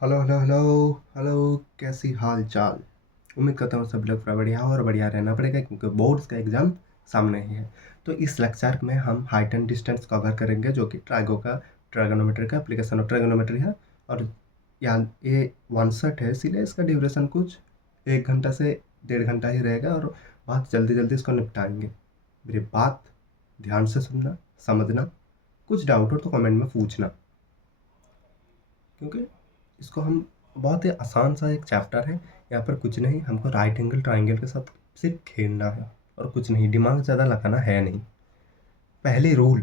Hello hello hello hello. कैसी हाल चाल। उम्मीद करता हूँ सब लोग पूरा बढ़िया हो और बढ़िया रहना पड़ेगा क्योंकि बोर्ड्स का एग्ज़ाम सामने ही है। तो इस लेक्चर में हम हाइट एंड डिस्टेंस कवर करेंगे जो कि ट्राइगोनोमेट्री का एप्लीकेशन ऑफ ट्राइगोनोमेट्री है। और यहाँ ये 1 सेट है, इसीलिए इसका ड्यूरेशन कुछ 1 घंटा से 1.5 घंटा ही रहेगा और बहुत जल्दी जल्दी इसको निपटाएंगे। मेरी बात ध्यान से सुनना, समझना। कुछ डाउट हो तो कमेंट में पूछना, क्योंकि इसको हम बहुत ही आसान सा एक चैप्टर है। यहाँ पर कुछ नहीं, हमको राइट एंगल ट्राइंगल के साथ सिर्फ खेलना है और कुछ नहीं, दिमाग ज़्यादा लगाना है नहीं। पहली रूल,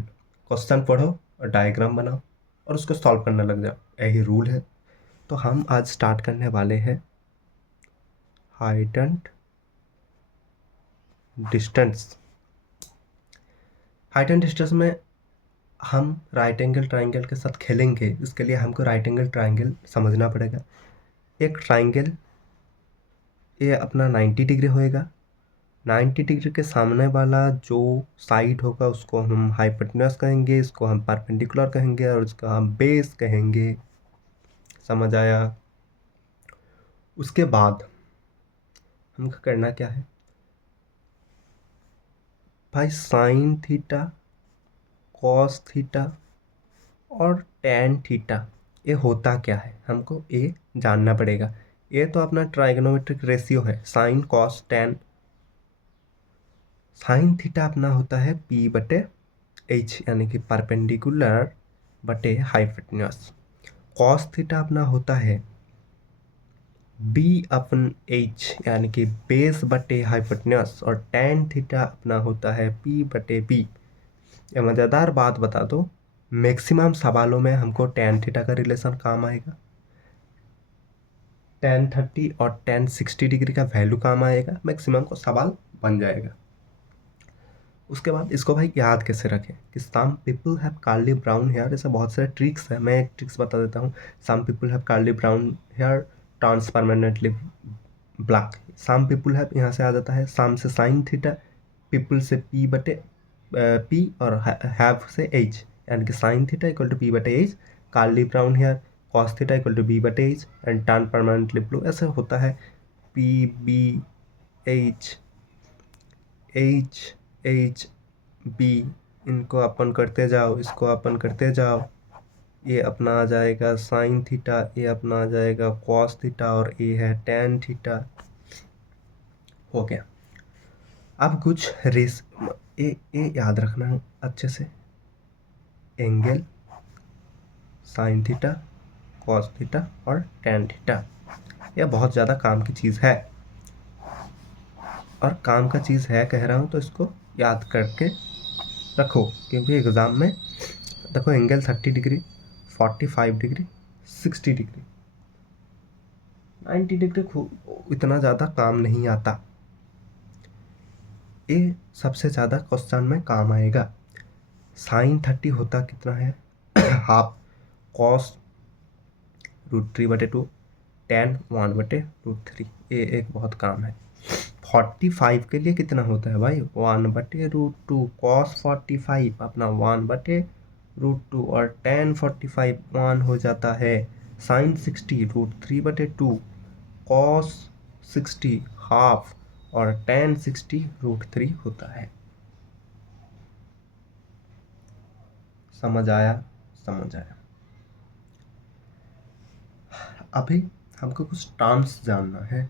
क्वेश्चन पढ़ो और डायग्राम बनाओ और उसको सॉल्व करने लग जाओ, यही रूल है। तो हम आज स्टार्ट करने वाले हैं height and distance. Height and distance में हम राइट एंगल ट्राइंगल के साथ खेलेंगे। इसके लिए हमको राइट एंगल ट्राइंगल समझना पड़ेगा। एक ट्राइंगल, ये अपना 90 डिग्री होएगा। 90 डिग्री के सामने वाला जो साइड होगा उसको हम हाइपोटेन्यूस कहेंगे, इसको हम परपेंडिकुलर कहेंगे और इसका हम बेस कहेंगे। समझ आया? उसके बाद हमको करना क्या है भाई, साइन थीटा, कॉस थीटा और टैन थीटा, ये होता क्या है हमको ये जानना पड़ेगा। ये तो अपना ट्राइगोनोमेट्रिक रेशियो है, sine cos tan. Sine theta अपना होता है पी बटे एच, यानी कि परपेंडिकुलर बटे हाइपोटेन्यूस। कॉस थीटा अपना होता है बी अपन एच, यानी कि बेस बटे हाइपोटेन्यूस। और टैन थीटा अपना होता है पी बटे बी। ये मज़ेदार बात बता दो, मैक्सिमम सवालों में हमको टैन थीटा का रिलेशन काम आएगा, टैन 30 और टैन 60 डिग्री का वैल्यू काम आएगा, मैक्सिमम को सवाल बन जाएगा। उसके बाद इसको भाई याद कैसे रखें कि some people have curly brown hair. ऐसे बहुत सारे ट्रिक्स है, मैं एक ट्रिक्स बता देता हूँ। Some people have curly brown hair turns permanently black. Some people have, यहाँ से आ जाता है सम से साइन थीटा, पीपल से पी बटे पी और हैव से एच, यानी कि sine theta equal to P बटे H. Curly brown hair cos theta equal to B बटे H and turn permanently blue. ऐसे होता है P B H H H B, इनको अपन करते जाओ, इसको अपन करते जाओ। ये अपना आ जाएगा साइन थीटा, ये अपना आ जाएगा कॉस थीटा और ये है टैन थीटा। हो गया। अब कुछ रेस, ये याद रखना अच्छे से। Angle, sine theta, cos theta और टैन थीटा, यह बहुत ज़्यादा काम की चीज़ है। और काम का चीज़ है कह रहा हूँ तो इसको याद करके रखो, क्योंकि एग्ज़ाम में देखो angle 30 degree, 45 degree, 60 degree, 90 degree इतना ज़्यादा काम नहीं आता। ये सबसे ज़्यादा क्वेश्चन में काम आएगा। साइन 30 होता कितना है हाफ कॉस √3/2, टैन 1/√3। ये एक बहुत काम है। 45 के लिए कितना होता है भाई, 1/√2 कॉस 45 अपना 1/√2 और टैन 45 1 हो जाता है। साइन 60 √3/2 कॉस 60 हाफ और टैन 60 √3 होता है। समझ आया? समझ आया। अभी हमको कुछ टर्म्स जानना है।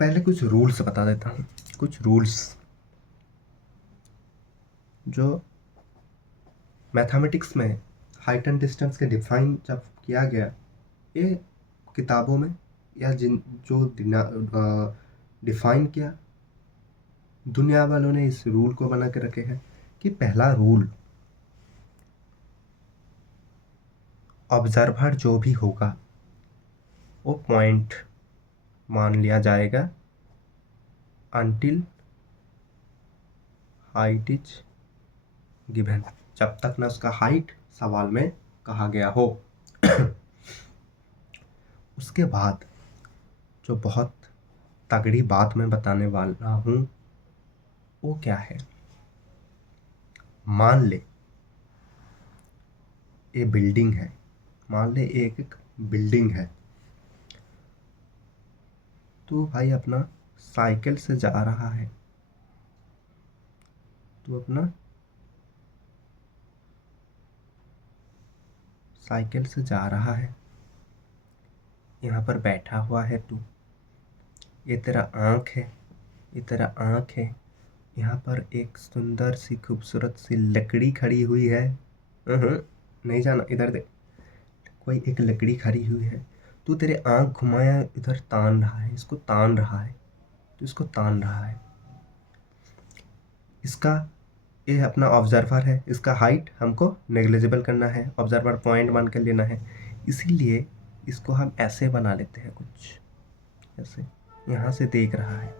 पहले कुछ रूल्स बता देता हूँ, कुछ रूल्स जो मैथमेटिक्स में हाइट एंड डिस्टेंस के डिफाइन जब किया गया, ये किताबों में या जिन जो डिफाइन किया, दुनिया वालों ने इस रूल को बना के रखे हैं कि पहला रूल, ऑब्जर्वर जो भी होगा वो पॉइंट मान लिया जाएगा अनटिल हाइट इज गिवन, जब तक ना उसका हाइट सवाल में कहा गया हो। उसके बाद जो बहुत तगड़ी बात मैं बताने वाला हूँ वो क्या है, मान ले ये बिल्डिंग है, मान ले एक बिल्डिंग है, तू भाई अपना साइकिल से जा रहा है, तू अपना साइकिल से जा रहा है, यहाँ पर बैठा हुआ है तू, ये तेरा आँख है, ये तेरा आँख है, यहाँ पर एक सुंदर सी खूबसूरत सी लकड़ी खड़ी हुई है। नहीं जाना, इधर देख, कोई एक लकड़ी खड़ी हुई है, तू तेरे आँख घुमाया इधर तान रहा है, इसको तान रहा है, तो इसको तान रहा है। इसका ये अपना ऑब्जर्वर है, इसका हाइट हमको नेग्लिजिबल करना है, ऑब्जर्वर पॉइंट मान के लेना है, इसीलिए इसको हम ऐसे बना लेते हैं, कुछ ऐसे यहाँ से देख रहा है।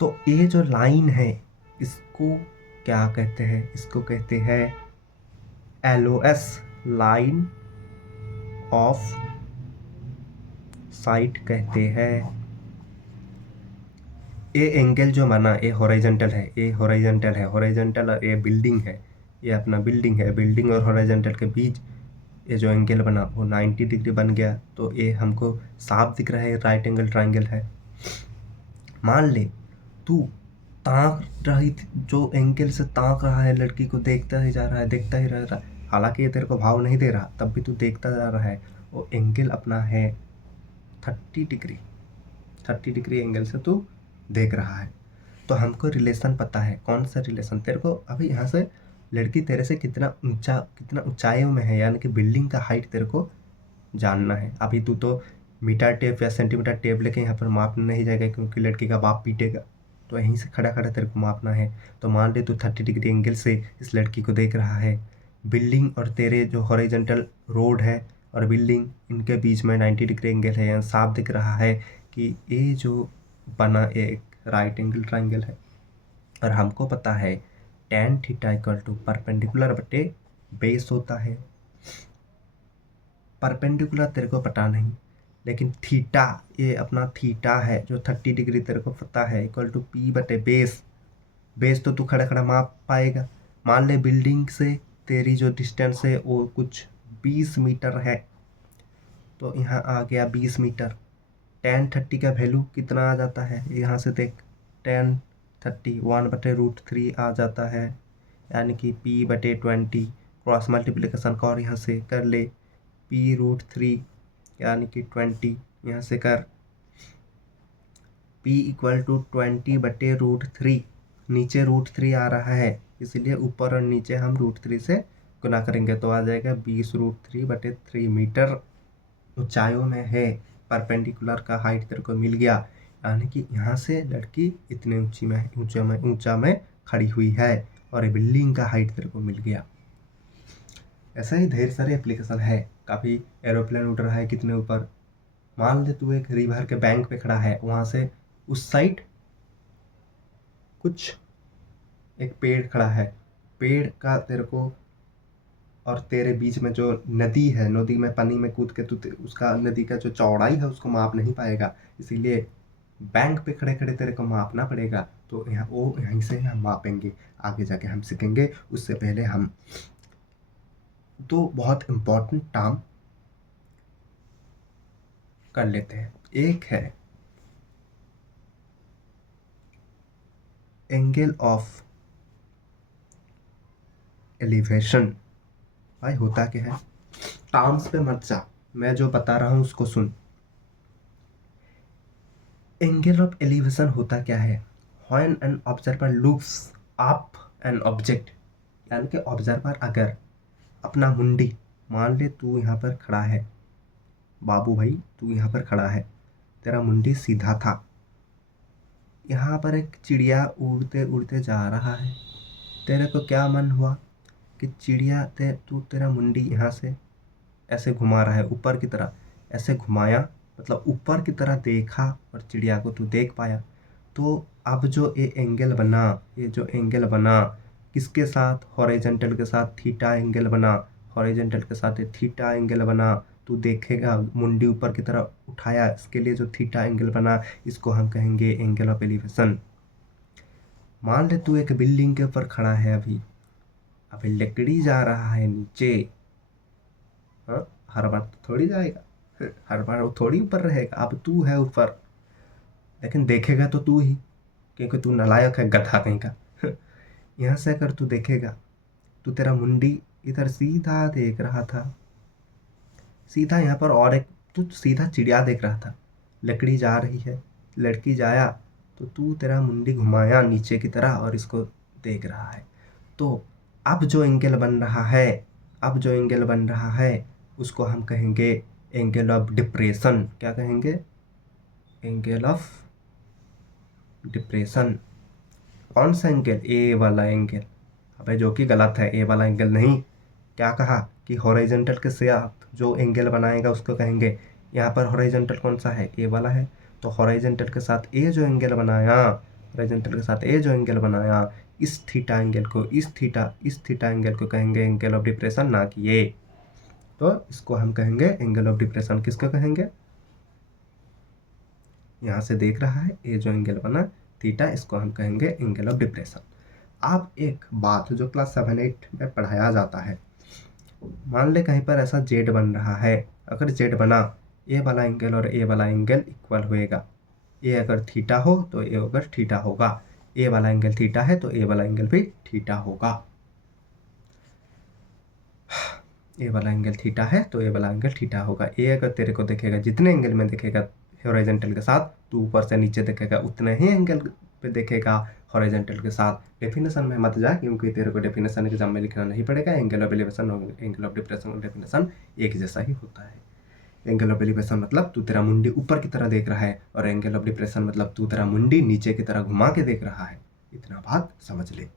तो ये जो लाइन है इसको क्या कहते हैं, इसको कहते हैं LOS, लाइन ऑफ साइट कहते हैं। ये एंगल जो बना ये हॉरिजॉन्टल है, ये हॉरिजॉन्टल है, हॉरिजॉन्टल और ये बिल्डिंग है, ये अपना बिल्डिंग है, बिल्डिंग और हॉरिजॉन्टल के बीच ये जो एंगल बना वो 90 डिग्री बन गया। तो ये हमको साफ दिख रहा है, राइट एंगल ट्राइंगल है। मान ले तू ताक रही थी, जो एंगल से ताक रहा है लड़की को, देखता ही जा रहा है, देखता ही रह रहा है, हालांकि ये तेरे को भाव नहीं दे रहा, तब भी तू देखता जा रहा है। वो एंगल अपना है 30 डिग्री, 30 डिग्री एंगल से तू देख रहा है। तो हमको रिलेशन पता है, कौन सा रिलेशन तेरे को अभी यहाँ से लड़की तेरे से कितना ऊंचा, कितना ऊंचाइयों में है, यानी कि बिल्डिंग का हाइट तेरे को जानना है। अभी तू तो मीटर टेप या सेंटीमीटर टेप लेके यहाँ पर माप नहीं जाएगा, क्योंकि लड़की का बाप पीटेगा, तो यहीं से खड़ा खड़ा तेरे को मापना है। तो मान ले तू 30 डिग्री एंगल से इस लड़की को देख रहा है, बिल्डिंग और तेरे जो हॉरिजॉन्टल रोड है और बिल्डिंग, इनके बीच में 90 डिग्री एंगल है, यहाँ साफ दिख रहा है कि ये जो बना एक राइट एंगल ट्राइंगल है। और हमको पता है tan theta equal to perpendicular बटे बेस होता है। परपेंडिकुलर तेरे को पता नहीं, लेकिन थीटा, ये अपना थीटा है जो 30 डिग्री तेरे को पता है, इक्वल टू P बटे बेस। बेस तो तू खड़ा खड़ा माप पाएगा। मान ले बिल्डिंग से तेरी जो डिस्टेंस है वो कुछ 20 मीटर है, तो यहाँ आ गया 20 मीटर। tan 30 का वैल्यू कितना आ जाता है, यहाँ से देख, tan 30 1/√3 आ जाता है, यानी कि P/20। क्रॉस मल्टीप्लिकेशन का और यहाँ से कर ले, P√3 यानी कि 20, यहाँ से कर P इक्वल टू 20/√3। नीचे √3 आ रहा है, इसलिए ऊपर और नीचे हम √3 से गुना करेंगे, तो आ जाएगा 20√3/3 मीटर ऊंचाइयों में है। परपेंडिकुलर का हाइट तेरे को मिल गया, यानी कि यहाँ से लड़की इतने ऊंचा में खड़ी हुई है, और ये बिल्डिंग का हाइट तेरे को मिल गया। ऐसा ही ढेर सारे एप्लीकेशन है, काफ़ी एरोप्लेन उड़ रहा है कितने ऊपर। मान ले तू एक रिवर के बैंक पे खड़ा है, वहाँ से उस साइड कुछ एक पेड़ खड़ा है, पेड़ का तेरे को और तेरे बीच में जो नदी है, नदी में पानी में कूद के तू उसका नदी का जो चौड़ाई है उसको माप नहीं पाएगा, इसीलिए बैंक पे खड़े खड़े तेरे को मापना पड़ेगा। तो यहीं से हम मापेंगे, आगे जाके हम सीखेंगे। उससे पहले हम दो बहुत इम्पोर्टेंट टर्म कर लेते हैं। एक है एंगल ऑफ एलिवेशन। भाई होता क्या है, टर्म्स पे मत जा, मैं जो बता रहा हूँ उसको सुन। एंगल ऑफ एलिवेशन होता क्या है, when an observer looks up an object, यानी कि ऑब्जर्वर अगर अपना मुंडी, मान ले तू यहाँ पर खड़ा है, बाबू भाई तू यहाँ पर खड़ा है, तेरा मुंडी सीधा था, यहाँ पर एक चिड़िया उड़ते उड़ते जा रहा है, तेरे को क्या मन हुआ कि चिड़िया तेरा मुंडी यहाँ से ऐसे घुमा रहा है ऊपर की तरह, ऐसे घुमाया, मतलब ऊपर की तरह देखा और चिड़िया को तू देख पाया। तो अब जो ये एंगल बना, ये जो एंगल बना किसके साथ, हॉरिजॉन्टल के साथ थीटा एंगल बना, हॉरिजॉन्टल के साथ ये थीटा एंगल बना। तू देखेगा मुंडी ऊपर की तरह उठाया, इसके लिए जो थीटा एंगल बना इसको हम कहेंगे एंगल ऑफ एलिवेशन। मान ले तू एक बिल्डिंग के ऊपर खड़ा है, अभी लकड़ी जा रहा है नीचे, हाँ, हर बार तो थोड़ी जाएगा, हर बार वो थोड़ी ऊपर रहेगा। अब तू है ऊपर, लेकिन देखेगा तो तू ही, क्योंकि तू नालायक है, गधा कहीं का। यहाँ से अगर तू देखेगा तो तेरा मुंडी इधर सीधा देख रहा था, सीधा यहाँ पर, और एक तू सीधा चिड़िया देख रहा था। लकड़ी जा रही है, लड़की जाया, तो तू तेरा मुंडी घुमाया नीचे की तरह और इसको देख रहा है। तो अब जो एंगल बन रहा है, अब जो एंगल बन रहा है उसको हम कहेंगे एंगल ऑफ डिप्रेशन। क्या कहेंगे? Angle of depression. कौन सा एंगल? ए वाला एंगल। अबे जो कि गलत है, ए वाला एंगल नहीं। क्या कहा कि हॉरिजॉन्टल के साथ जो एंगल बनाएगा उसको कहेंगे, यहाँ पर हॉरिजॉन्टल कौन सा है? ए वाला है। तो हॉरिजॉन्टल के साथ ए जो एंगल बनाया, हॉरिजॉन्टल के साथ ए जो एंगल बनाया, इस थीटा एंगल को, इस थीटा एंगल को कहेंगे एंगल ऑफ डिप्रेशन, ना कि ए। तो इसको हम कहेंगे एंगल ऑफ डिप्रेशन। किसको कहेंगे? यहाँ से देख रहा है ए जो एंगल बना थीटा, इसको हम कहेंगे एंगल ऑफ डिप्रेशन। अब एक बात जो क्लास 7-8 में पढ़ाया जाता है, मान ले कहीं पर ऐसा जेड बन रहा है। अगर जेड बना, ए वाला एंगल और ए वाला एंगल इक्वल होएगा। ए अगर थीटा हो तो ए अगर थीटा होगा, ए वाला एंगल थीटा है तो ए वाला एंगल भी थीटा होगा। ए वाला एंगल थीटा है तो ए वाला एंगल थीटा होगा। ए अगर तेरे को देखेगा, जितने एंगल में देखेगा हॉरिजॉन्टल के साथ, तो ऊपर से नीचे देखेगा उतने ही एंगल पे देखेगा हॉरिजॉन्टल के साथ। डेफिनेशन में मत जा, क्योंकि तेरे को डेफिनेशन एग्जाम में लिखना नहीं पड़ेगा। एंगल ऑफ एलिवेशन और एंगल ऑफ डिप्रेशन और डेफिनेशन एक जैसा ही होता है। एंगल ऑफ एलिवेशन मतलब तू तेरा मुंडी ऊपर की तरह देख रहा है, और एंगल ऑफ डिप्रेशन मतलब तू तेरा मुंडी नीचे की तरह घुमा के देख रहा है। इतना बात समझ ले।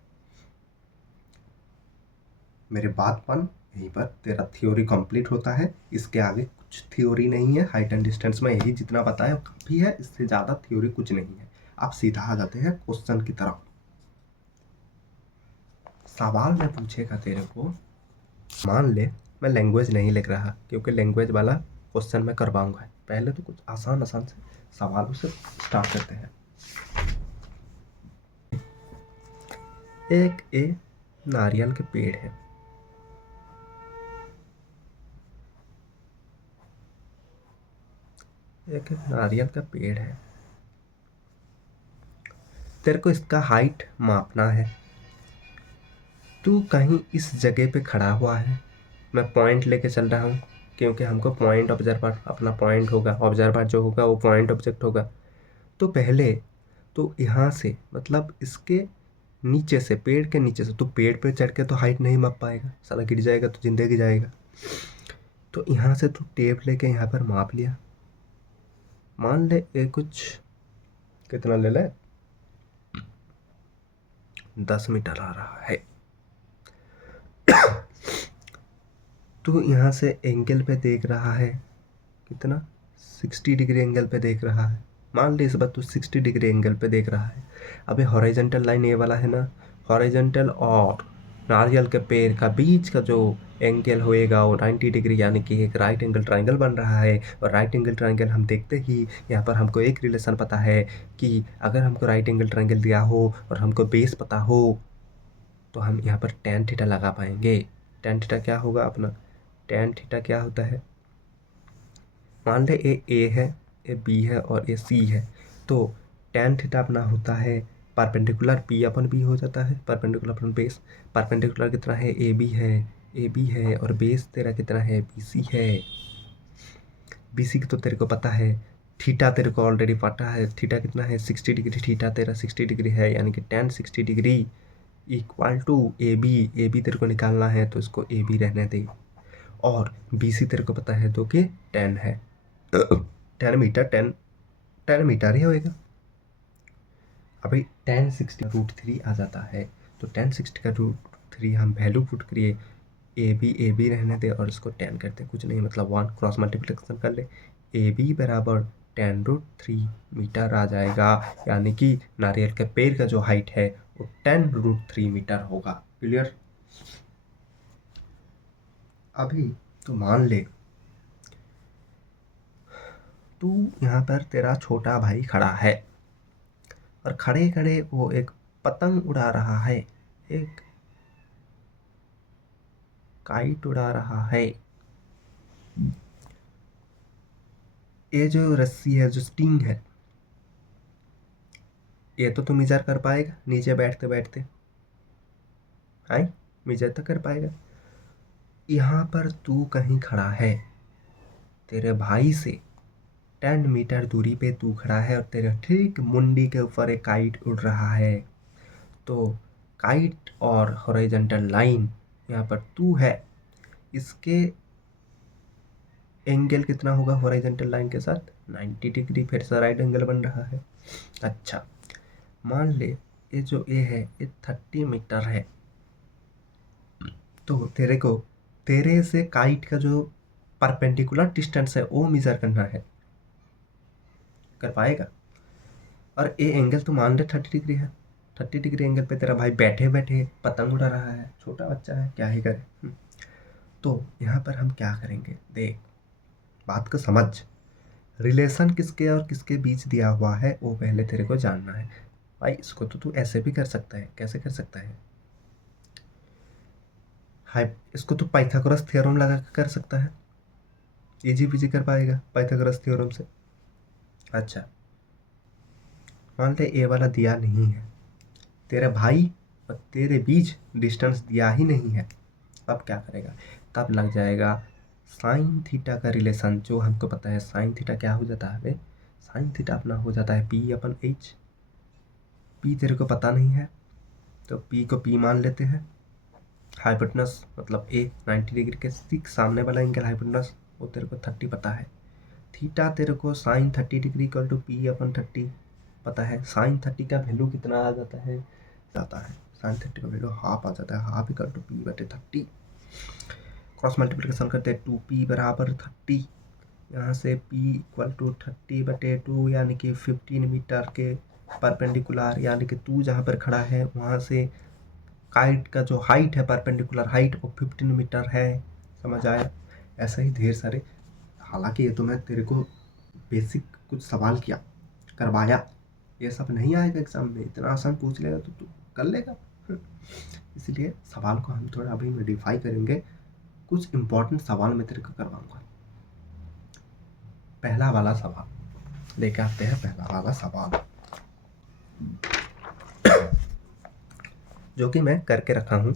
मेरे बात मान, यहीं पर तेरा थ्योरी कंप्लीट होता है। इसके आगे कुछ थ्योरी नहीं है। हाइट एंड डिस्टेंस में यही जितना बताया काफ़ी है, इससे ज़्यादा थ्योरी कुछ नहीं है। आप सीधा आ जाते हैं क्वेश्चन की तरफ। सवाल में पूछेगा तेरे को, मान ले मैं लैंग्वेज नहीं लिख रहा, क्योंकि लैंग्वेज वाला क्वेश्चन मैं करवाऊंगा। पहले तो कुछ आसान आसान से सवालों से स्टार्ट करते हैं। एक नारियल के पेड़ है, एक नारियल का पेड़ है। तेरे को इसका हाइट मापना है। तू कहीं इस जगह पे खड़ा हुआ है, मैं पॉइंट लेके चल रहा हूँ, क्योंकि हमको पॉइंट ऑब्जर्वर अपना पॉइंट होगा, ऑब्जर्वर जो होगा वो पॉइंट ऑब्जेक्ट होगा। तो पहले तो यहाँ से, मतलब इसके नीचे से, पेड़ के नीचे से, तो पेड़ पे चढ़ के तो हाइट नहीं माप पाएगा, साला गिर जाएगा तो जिंदगी जाएगा। तो यहाँ से तू टेप लेके यहाँ पर माप लिया। मान ले ये कुछ कितना ले ले, 10 मीटर आ रहा है। तू यहाँ से एंगल पे देख रहा है कितना, 60 डिग्री एंगल पे देख रहा है। मान ले इस बार तू 60 डिग्री एंगल पे देख रहा है। अबे हॉरिजॉन्टल लाइन ये वाला है ना, हॉरिजॉन्टल और नारियल के पेड़ का बीच का जो एंगल होएगा वो 90 डिग्री, यानी कि एक राइट एंगल ट्राइंगल बन रहा है। और राइट एंगल ट्राइंगल हम देखते ही यहाँ पर हमको एक रिलेशन पता है कि अगर हमको राइट एंगल ट्राइंगल दिया हो और हमको बेस पता हो, तो हम यहाँ पर tan थीटा लगा पाएंगे। tan थीटा क्या होगा अपना? tan थीटा क्या होता है? मान ले ए है, ए बी है और ए सी है, तो tan थीटा अपना होता है परपेंडिकुलर पी अपन बी हो जाता है, परपेंडिकुलर अपन बेस। परपेंडिकुलर कितना है? ए बी है, और बेस तेरा कितना है? बी सी है। बी सी तो तेरे को पता है, थीटा तेरे को ऑलरेडी पता है, थीटा कितना है? 60 डिग्री। थीटा तेरा 60 डिग्री है, यानी कि tan 60 degree equal to A B तेरे को निकालना है, तो इसको ए बी रहने दे। और बी सी तेरे को पता है तो कि 10 है, 10 मीटर ही होएगा। अभी tan 60 √3 आ जाता है, तो tan 60 का √3 हम वैल्यू पुट करिए, ए बी रहने दे और इसको 10 करते, कुछ नहीं मतलब 1 क्रॉस मल्टीप्लिकेशन कर ले, ए बी बराबर tan √3 मीटर आ जाएगा। यानी कि नारियल के पेड़ का जो हाइट है वो tan √3 मीटर होगा। क्लियर? अभी तो मान ले तू यहाँ पर, तेरा छोटा भाई खड़ा है और खड़े खड़े वो एक पतंग उड़ा रहा है, एक काइट उड़ा रहा है। ये जो रस्सी है, जो स्टिंग है, ये तो तू मेजर कर पाएगा नीचे बैठते बैठते, हाँ मेजर तो कर पाएगा। यहाँ पर तू कहीं खड़ा है, तेरे भाई से 10 मीटर दूरी पे तू खड़ा है और तेरे ठीक मुंडी के ऊपर एक काइट उड़ रहा है। तो काइट और हॉरिजॉन्टल लाइन, यहाँ पर तू है, इसके एंगल कितना होगा हॉरिजॉन्टल लाइन के साथ? 90 डिग्री, फिर से राइट एंगल बन रहा है। अच्छा, मान ले ये जो ए है ये 30 मीटर है, तो तेरे को तेरे से काइट का जो परपेंडिकुलर डिस्टेंस है वो मेजर करना है, कर पाएगा? और ए एंगल तो मान ले 30 डिग्री है, 30 डिग्री एंगल पे तेरा भाई बैठे बैठे पतंग उड़ा रहा है, छोटा बच्चा है, क्या ही करे। तो यहाँ पर हम क्या करेंगे, देख बात को समझ, रिलेशन किसके और किसके बीच दिया हुआ है वो पहले तेरे को जानना है। भाई इसको तो तू ऐसे भी कर सकता है, कैसे कर सकता है? हाई, इसको तो पाइथागोरस थ्योरम लगा कर कर सकता है, इजी पीजी कर पाएगा पाइथागोरस थ्योरम से। अच्छा, मान ले ए वाला दिया नहीं है, तेरे भाई और तेरे बीच डिस्टेंस दिया ही नहीं है, अब क्या करेगा? तब लग जाएगा साइन थीटा का रिलेशन, जो हमको पता है साइन थीटा क्या हो जाता है, साइन थीटा अपना हो जाता है P/H। P तेरे को पता नहीं है तो P को P मान लेते हैं। हाइपोटेनस मतलब A 90 डिग्री के ठीक सामने वाला एंगल हाइपोटेनस, वो तेरे को 30 पता है। थीटा तेरे को sign 30 degree equal to P/30 पता है। साइन 30 का वैल्यू कितना आ जाता है, साइन 30 का वैल्यू हाफ आ जाता है, half equal to P/30। Cross multiplication करते हैं 2P बराबर 30, यहाँ से P इक्वल टू 30/2 यानी कि 15 मीटर के परपेंडिकुलर, यानी कि तू जहाँ पर खड़ा है वहाँ से काइट का जो हाइट है, परपेंडिकुलर हाइट, वो 15 मीटर है। समझ आया? ऐसा ही ढेर सारे, हालांकि ये तो मैं तेरे को बेसिक कुछ सवाल किया, करवाया, ये सब नहीं आएगा एग्जाम में, इतना आसान पूछ लेगा तो तू कर लेगा। इसलिए सवाल को हम थोड़ा अभी मॉडिफाई करेंगे, कुछ इंपॉर्टेंट सवाल मैं तेरे को करवाऊंगा। पहला वाला सवाल लेके आते हैं, पहला वाला सवाल जो कि मैं करके रखा हूँ।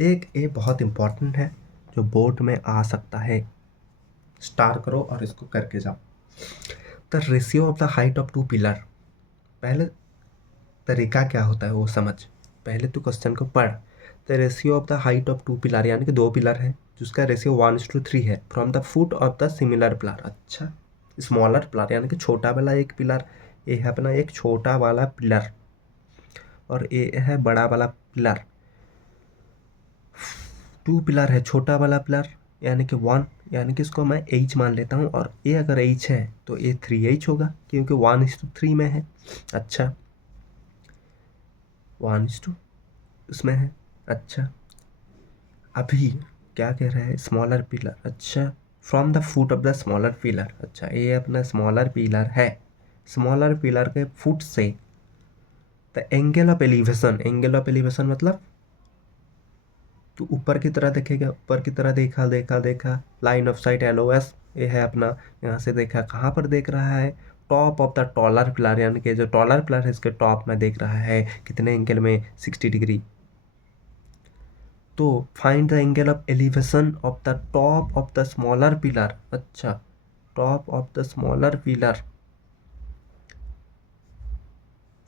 एक ये बहुत इम्पॉर्टेंट है जो बोर्ड में आ सकता है, स्टार करो और इसको करके जाओ। The ratio of the height of two pillar, पहले तरीका क्या होता है वो समझ, पहले तो क्वेश्चन को पढ़। The ratio of the height of two pillar, यानी कि दो पिलर है जिसका रेशियो 1:3 है, from the foot of the similar pillar. अच्छा, स्मॉलर पिलर यानी कि छोटा वाला एक पिलर, ये है अपना एक छोटा वाला पिलर और ये है बड़ा वाला पिलर। टू पिलर है, छोटा वाला पिलर यानी कि 1, यानी कि इसको मैं H मान लेता हूँ, और ए अगर H है तो ये 3H होगा क्योंकि 1:3 में है। अच्छा, 1:, इसमें है। अच्छा, अभी क्या कह रहा है, स्मॉलर पिलर। अच्छा, from the foot of the smaller pillar. अच्छा, ये अपना स्मॉलर पिलर है, स्मॉलर पिलर के फुट से the angle of elevation, angle of elevation मतलब तो ऊपर की तरह देखेगा, ऊपर की तरह देखा देखा देखा, लाइन ऑफ साइट LOS, ये है अपना, यहाँ से देखा कहाँ पर देख रहा है, top of the taller pillar, यानी कि जो टॉलर पिलर है इसके टॉप में देख रहा है, कितने एंगल में, 60 डिग्री। तो find the angle of elevation of the top of the smaller pillar. अच्छा, top of the smaller pillar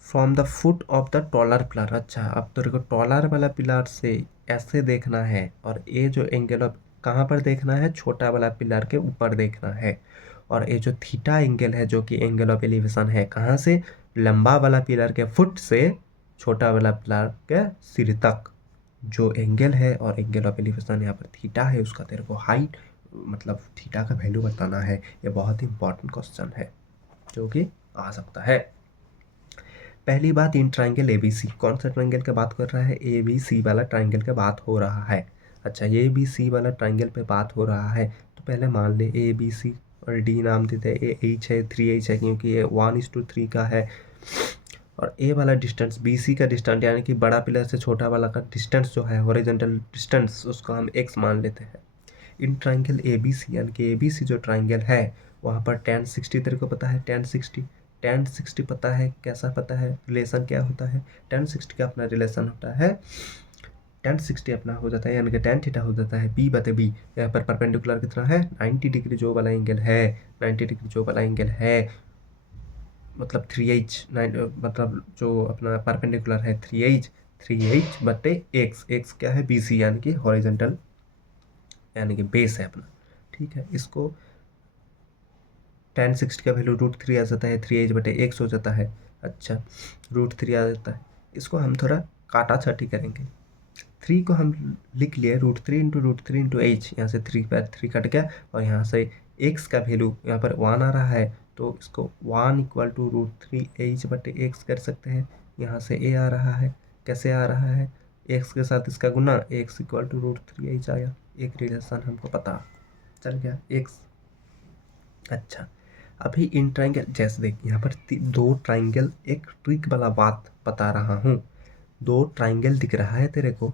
from the foot of the taller pillar. अच्छा, अब तेरे को टॉलर वाला पिलर से ऐसे देखना है, और ये जो एंगल ऑफ कहाँ पर देखना है, छोटा वाला पिलर के ऊपर देखना है। और ये जो थीटा एंगल है जो कि एंगल ऑफ एलिवेशन है, कहाँ से, लंबा वाला पिलर के फुट से छोटा वाला पिलर के सिर तक जो एंगल है, और एंगल ऑफ एलिवेशन यहाँ पर थीटा है, उसका तेरे को हाइट मतलब थीटा का वैल्यू बताना है। ये बहुत ही इंपॉर्टेंट क्वेश्चन है जो कि आ सकता है। पहली बात, इन ट्राइंगल ABC, कौन सा ट्राइंगल की बात कर रहा है, ABC वाला ट्राइंगल की बात हो रहा है। अच्छा, ABC वाला ट्राइंगल पे बात हो रहा है, तो पहले मान ले ABC और D नाम देते हैं, ये H है, 3H है क्योंकि ये 1:3 का है, और ए वाला डिस्टेंस BC का डिस्टेंस यानी कि बड़ा पिलर से छोटा वाला का डिस्टेंस जो है हॉरिजॉन्टल डिस्टेंस, उसको हम x मान लेते हैं। इन ट्राइंगल ए बी सी, यानी कि ए बी सी जो ट्राइंगल है वहाँ पर tan 60 तेरे को पता है, tan 60 पता है, कैसा पता है, रिलेशन क्या होता है, tan 60 का अपना रिलेशन होता है, tan 60 अपना हो जाता है यानी कि tan थीटा हो जाता है b बटे b। यहाँ पर परपेंडिकुलर कितना है, 90 डिग्री जो वाला एंगल है, 90 डिग्री जो वाला एंगल है, मतलब 3h, मतलब जो अपना परपेंडिकुलर है 3h बटे x क्या है bc, यानी कि हॉरिजॉन्टल, यानी कि बेस है अपना। ठीक है, इसको tan 60 का वैल्यू √3 आ जाता है, 3h बटे x हो जाता है। अच्छा, √3 आ जाता है, इसको हम थोड़ा काटा छाटी करेंगे। 3 को हम लिख लिए √3 यहाँ से 3 पर 3 कट गया, और यहाँ से x का वैल्यू यहाँ पर 1 आ रहा है, तो इसको 1 इक्वल टू √3h बटे x कर सकते हैं। यहाँ से a आ रहा है, कैसे आ रहा है, x के साथ इसका गुना, x इक्वल टू √3h आया। एक रिलेशन हमको पता चल गया x। अच्छा, अभी इन ट्राइंगल, जैसे देख यहाँ पर दो ट्राइंगल, एक ट्रिक वाला बात बता रहा हूँ। दो ट्राइंगल दिख रहा है तेरे को,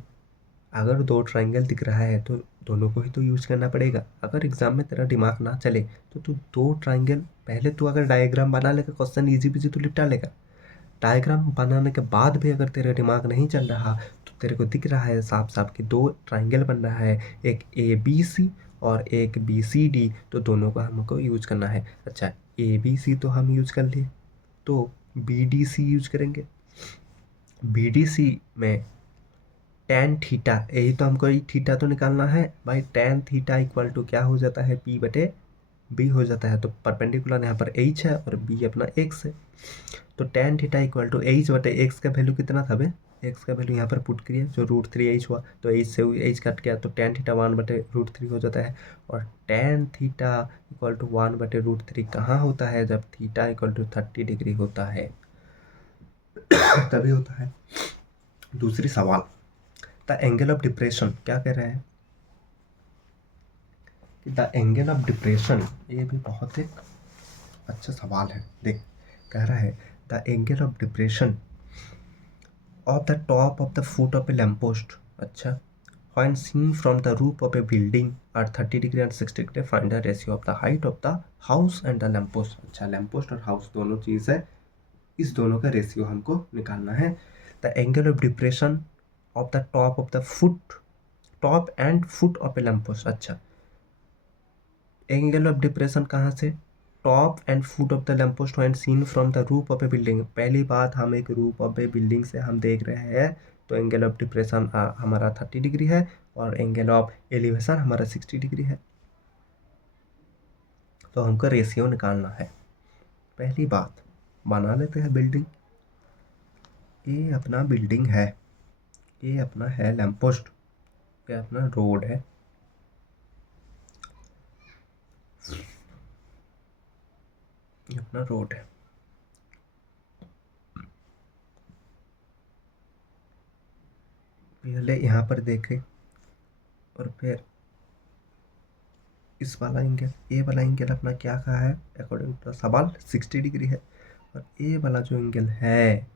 अगर दो ट्राइंगल दिख रहा है तो दोनों को ही तो यूज करना पड़ेगा। अगर एग्जाम में तेरा दिमाग ना चले तो तू दो ट्राइंगल, पहले तू अगर डायग्राम बना लेगा, क्वेश्चन इजी बिजी तो निपटा लेगा। डायग्राम बनाने के बाद भी अगर तेरा दिमाग नहीं चल रहा तो तेरे को दिख रहा है साफ साफ कि दो ट्राइंगल बन रहा है, एक ए बी सी और एक बी सी डी, तो दोनों का हमको यूज करना है। अच्छा, ए बी सी तो हम यूज कर लिए, तो बी डी सी यूज करेंगे। बी डी सी में tan थीटा, यही तो हमको थीटा तो निकालना है भाई। tan थीटा इक्वल टू क्या हो जाता है, p बटे b हो जाता है। तो परपेंडिकुलर यहाँ पर h है और b अपना x है, तो tan theta equal to h बटे x का वैल्यू कितना था बे, x का वैल्यू यहाँ पर पुट करिए, जो √3h हुआ, तो h से h कट गया, तो tan थीटा 1 बटे √3 हो जाता है। और tan थीटा इक्वल टू 1 बटे √3 कहाँ होता है, जब थीटा इक्वल टू 30 डिग्री होता है तभी होता है। दूसरी सवाल, द एंगल ऑफ डिप्रेशन, क्या कह रहे हैं कि द एंगल ऑफ डिप्रेशन, ये भी बहुत एक अच्छा सवाल है। देख, कह रहा है the angle of depression of the top of the foot of a lamp post, अच्छा, when seen from the roof of a building are 30 degree and 60 degree, find the ratio of the height of the house and the lamp post। अच्छा, lamp post और house दोनों चीज़ है, इस दोनों का ratio हमको निकालना है। The angle of depression of the top of the foot, top and foot of a lamp post. अच्छा, एंगल ऑफ डिप्रेशन कहाँ से, top and foot of the lamp post when seen from the roof of a building. पहली बात, हम एक roof of a building से हम देख रहे हैं, तो एंगल ऑफ डिप्रेशन हमारा 30 डिग्री है और एंगल ऑफ एलिवेशन हमारा 60 डिग्री है, तो हमको रेशियो निकालना है। पहली बात, बना लेते हैं बिल्डिंग। ये अपना बिल्डिंग है, ये अपना है लैम्प पोस्ट, ये अपना रोड है, ये अपना रोड है। पहले यहाँ पर देखें और फिर इस वाला एंगल, ए वाला एंगल अपना क्या कहा है, अकॉर्डिंग टू सवाल 60 डिग्री है, और ए वाला जो एंगल है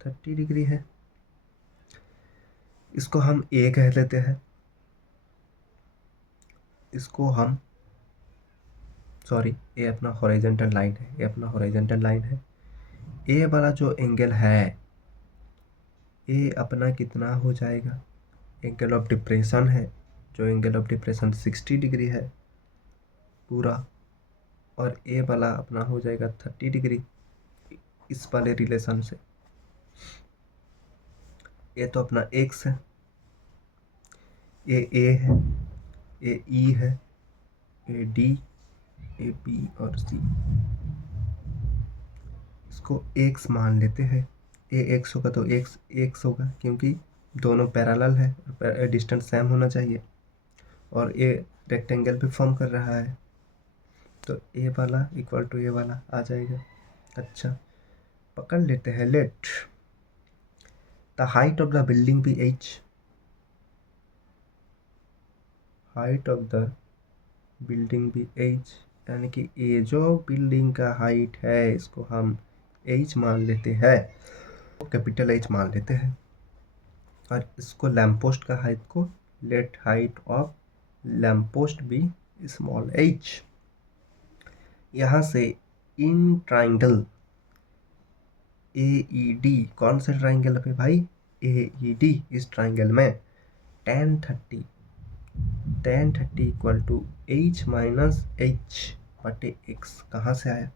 30 डिग्री है। इसको हम ए कह लेते हैं, इसको हम, सॉरी, ये अपना हॉरिजॉन्टल लाइन है, ये अपना हॉरिजॉन्टल लाइन है। ए वाला जो एंगल है, ए अपना कितना हो जाएगा, एंगल ऑफ डिप्रेशन है, जो एंगल ऑफ डिप्रेशन 60 डिग्री है पूरा, और ए वाला अपना हो जाएगा 30 डिग्री इस वाले रिलेशन से। ये तो अपना एक्स है, ये ए है, ये ई है, ए डी, ए बी और सी, इसको एक्स मान लेते हैं। ए एक्स होगा तो एक्स एक्स होगा, क्योंकि दोनों पैरेलल है, डिस्टेंस सेम होना चाहिए, और ये रेक्टेंगल भी फॉर्म कर रहा है, तो ए वाला इक्वल टू ए वाला आ जाएगा। अच्छा, पकड़ लेते हैं, let the height of the building भी h, height of the building भी h, यानी कि ये जो बिल्डिंग का हाइट है इसको हम h मान लेते हैं, कैपिटल H मान लेते हैं, और इसको लैम्प पोस्ट का हाइट को let height of lamp post be small h। यहाँ से इन ट्राइंगल AED, कौन सा ट्राइंगल पे भाई? AED। इस ट्राइंगल में tan 30 equal to h minus h बटे x कहाँ से आया?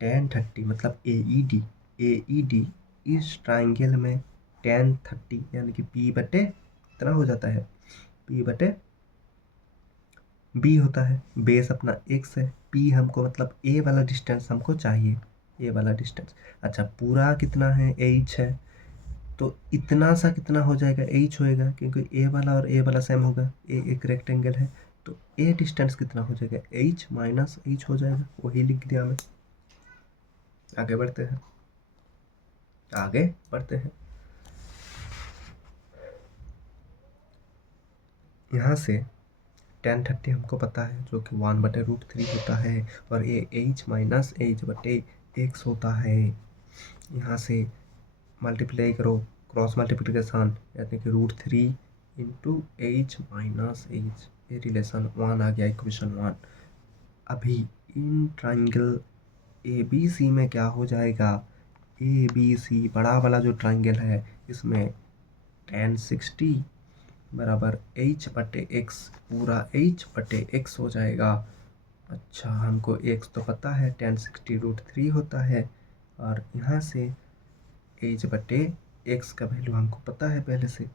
tan 30 मतलब AED इस ट्राइंगल में tan 30 यानी कि P बटे कितना हो जाता है? P बटे B होता है। बेस अपना x है, P हमको मतलब A वाला डिस्टेंस हमको चाहिए, A वाला डिस्टेंस। अच्छा, पूरा कितना है? h है, तो इतना सा कितना हो जाएगा? h होएगा, क्योंकि A वाला और A वाला सेम होगा, A एक रेक्टेंगल है, तो A डिस्टेंस कितना हो जाएगा? h माइनस h हो जाएगा, वही लिख दिया मैं। आगे बढ़ते हैं, आगे बढ़ते हैं। यहाँ से tan 30 हमको पता है, जो कि 1/√3 होता है, और ये h माइनस h बटे x होता है। यहाँ से मल्टीप्लाई करो, क्रॉस मल्टीप्लिकेशन, यानी कि √3 इंटू h माइनस h, ये रिलेशन 1 आ गया, इक्वेशन 1। अभी इन ट्राइंगल ABC में क्या हो जाएगा? ABC बड़ा वाला जो ट्राइंगल है, इसमें tan 60 बराबर h बटे x, पूरा h बटे x हो जाएगा। अच्छा, हमको x तो पता है, tan 60 √3 होता है, और यहाँ से h बटे x का वैल्यू हमको पता है पहले से।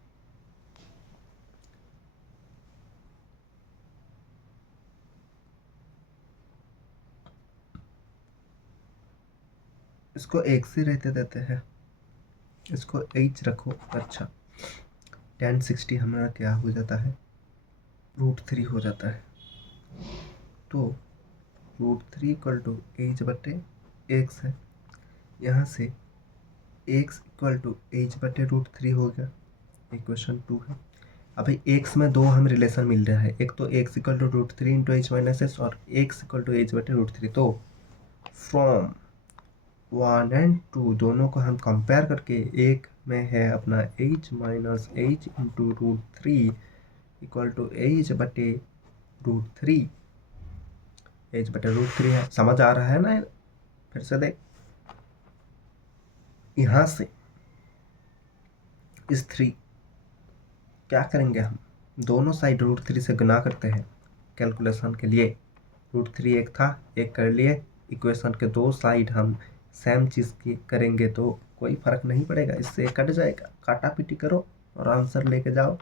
इसको x ही रहते देते हैं, इसको h रखो। अच्छा, tan 60 हमारा क्या हो जाता है? √3 हो जाता है, तो √3 इक्वल टू h बटे x है। यहाँ से x इक्वल टू h बटे √3 हो गया, इक्वेशन 2 है। अभी x में दो हम रिलेशन मिल रहा है, एक तो x equal to √3 into h minus S, और x इक्वल टू h बटे √3। तो फ्रॉम 1 एंड 2 दोनों को हम कंपेयर करके, एक में है अपना h minus h into √3 equal to h बटे √3, h बटे √3 है। समझ आ रहा है ना? फिर से देख, यहाँ से इस 3 क्या करेंगे हम? दोनों साइड √3 से गुना करते हैं कैलकुलेशन के लिए। √3 एक था, एक कर लिए, इक्वेशन के दो साइड हम सेम चीज़ की करेंगे तो कोई फर्क नहीं पड़ेगा, इससे कट जाएगा। काटा पीटी करो और आंसर लेके जाओ।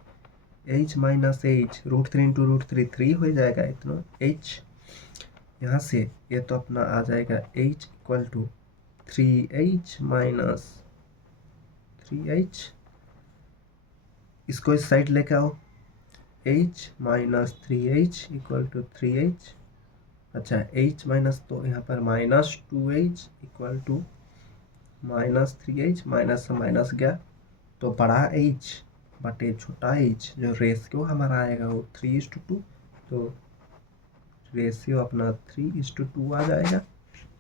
h माइनस h, √3 इंटू √3 3 हो जाएगा, इतना h। यहाँ से ये तो अपना आ जाएगा h equal to 3h minus 3h, इसको इस साइड लेके आओ, h minus 3h equal to 3h। अच्छा, h माइनस, तो यहाँ पर minus 2h equal to minus 3h, minus से माइनस गया, तो बड़ा h बटे छोटा h, जो रेशियो हमारा आएगा वो 3:2, तो रेशियो अपना 3:2 आ जाएगा।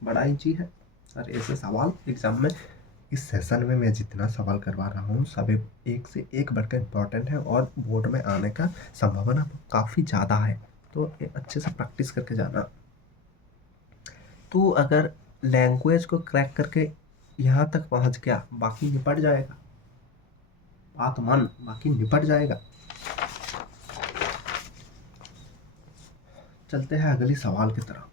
बड़ा ही जी है। और ऐसे सवाल एग्जाम में, इस सेशन में मैं जितना सवाल करवा रहा हूँ सब एक से एक बढ़कर इम्पोर्टेंट है, और बोर्ड में आने का संभावना काफ़ी ज़्यादा है, तो अच्छे से प्रैक्टिस करके जाना। तो अगर लैंग्वेज को क्रैक करके यहाँ तक पहुँच गया, बाकी निपट जाएगा, बात मान, बाकी निपट जाएगा। चलते हैं अगली सवाल की तरफ।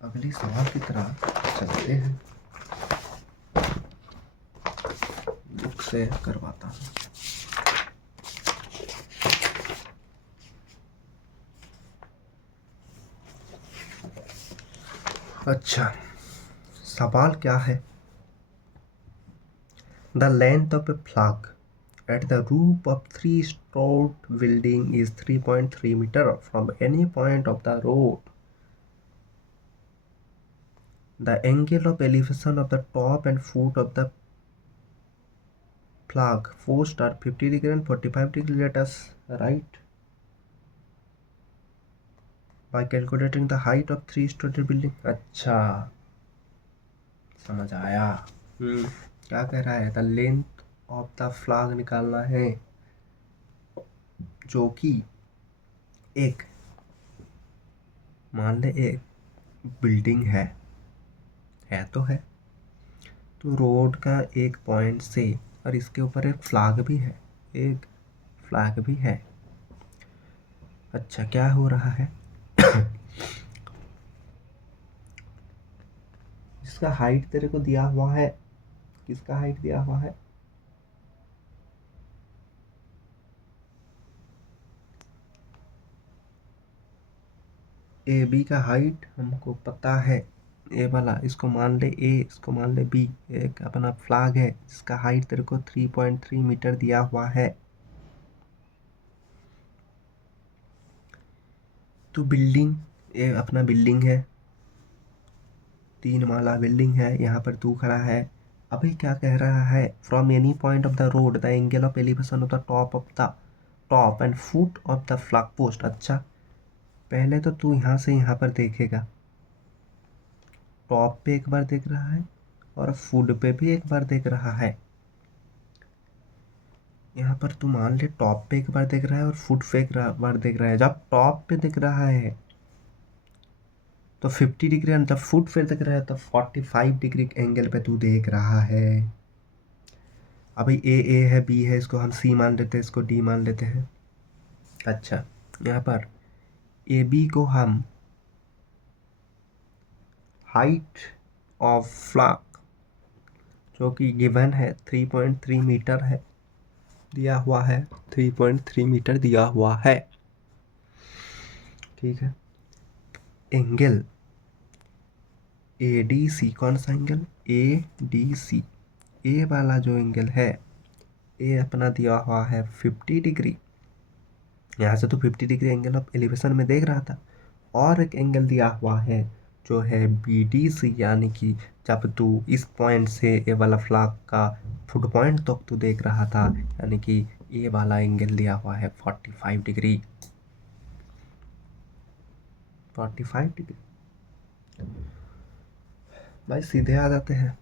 अगली सवाल की तरफ चलते हैं, बुक से करवाता हूँ। अच्छा, सवाल क्या है? The length of A flag at the roof of three-storied building is 3.3 meter from any point of the road. The angle of elevation of the top and foot of the flag post are 50 degree and 45 degree. Let us write by calculating the height of three-story building. अच्छा, समझ आया। क्या कह रहा है? The length of the flag निकालना है, जो कि एक, मान ले एक बिल्डिंग है तो है, तो रोड का एक पॉइंट से, और इसके ऊपर एक फ्लैग भी है, एक फ्लैग भी है। अच्छा, क्या हो रहा है? जिसका हाइट तेरे को दिया हुआ है, किसका हाइट दिया हुआ है? ए बी का हाइट हमको पता है, ए वाला, इसको मान ले ए, इसको मान ले बी। एक अपना फ्लैग है जिसका हाइट तेरे को 3.3 मीटर दिया हुआ है। तो बिल्डिंग, ये अपना बिल्डिंग है, 3 माला बिल्डिंग है, यहाँ पर तू खड़ा है। अभी क्या कह रहा है? From any point of the road the angle of elevation of the top and foot of the flag post. अच्छा, पहले तो तू यहाँ से यहाँ पर देखेगा, टॉप पे एक बार देख रहा है और फुट पे भी एक बार देख रहा है। यहाँ पर तू मान ले टॉप पे एक बार देख रहा है और फुट पे एक बार देख रहा है। जब टॉप पे देख रहा है तो 50 डिग्री, और जब फुट पे देख रहा है तो 45 डिग्री एंगल पे तू देख रहा है। अभी ए है, बी है, इसको हम सी मान लेते हैं, इसको डी मान लेते हैं। अच्छा, यहाँ पर ए बी को हम हाइट ऑफ फ्लैग, जो कि गिवन है 3.3 मीटर है, दिया हुआ है 3.3 मीटर दिया हुआ है। ठीक है। एंगल ए डी सी, कौन सा एंगल? ए डी सी, ए वाला जो एंगल है, ए अपना दिया हुआ है 50 डिग्री। यहाँ से तो 50 डिग्री एंगल ऑफ एलिवेशन में देख रहा था। और एक एंगल दिया हुआ है जो है बी डी सी, यानी कि जब तू इस पॉइंट से ए वाला फ्लैग का फुट पॉइंट तक तू देख रहा था, यानी कि ए वाला एंगल दिया हुआ है 45 डिग्री। 45 डिग्री। भाई सीधे आ जाते हैं।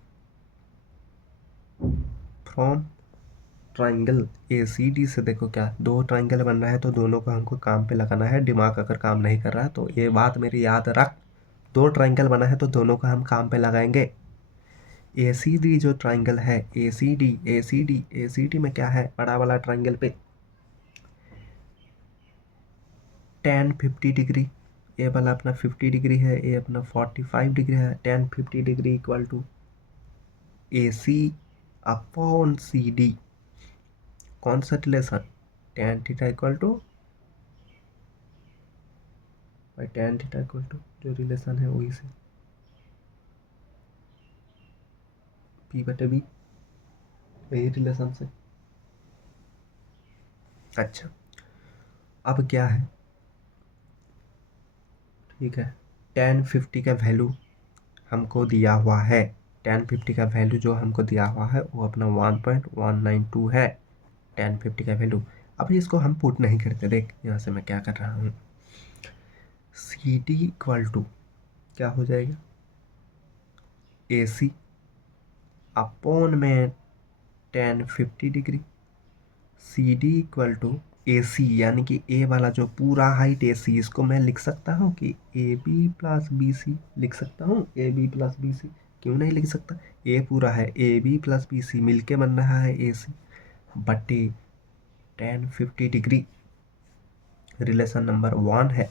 From triangle A C D से देखो, क्या दो ट्राइंगल बन रहा है तो दोनों को हमको काम पे लगाना है। दिमाग अगर काम नहीं कर रहा है तो ये बात मेरी याद रख, दो ट्राइंगल बना है तो दोनों को हम काम पे लगाएंगे। ए सी डी जो ट्राइंगल है, ए सी डी, ए सी डी, ए सी डी में क्या है? बड़ा वाला ट्राइंगल पे tan 50 डिग्री, ए वाला अपना 50 डिग्री है, ए अपना 45 डिग्री है। tan 50 degree equal to A C upon C D. कौन सा relation? tan theta equal to, भाई tan थीटा इक्वल टू जो रिलेशन है वही से p बटे b, यही रिलेशन से। अच्छा, अब क्या है? ठीक है, tan 50 का वैल्यू हमको दिया हुआ है, tan 50 का वैल्यू जो हमको दिया हुआ है वो अपना 1.192 है, tan 50 का वैल्यू। अब इसको हम पुट नहीं करते, देख यहाँ से मैं क्या कर रहा हूँ। सी डी इक्वल टू क्या हो जाएगा? ए सी अपॉन में tan 50 degree, C D equal to A C, यानी कि ए वाला जो पूरा हाइट ए सी, इसको मैं लिख सकता हूँ कि A B plus B C लिख सकता हूँ। A B plus B C क्यों नहीं लिख सकता? ए पूरा है, A B plus B C मिल बन रहा है ए सी बटे tan 50 डिग्री, रिलेशन नंबर 1 है।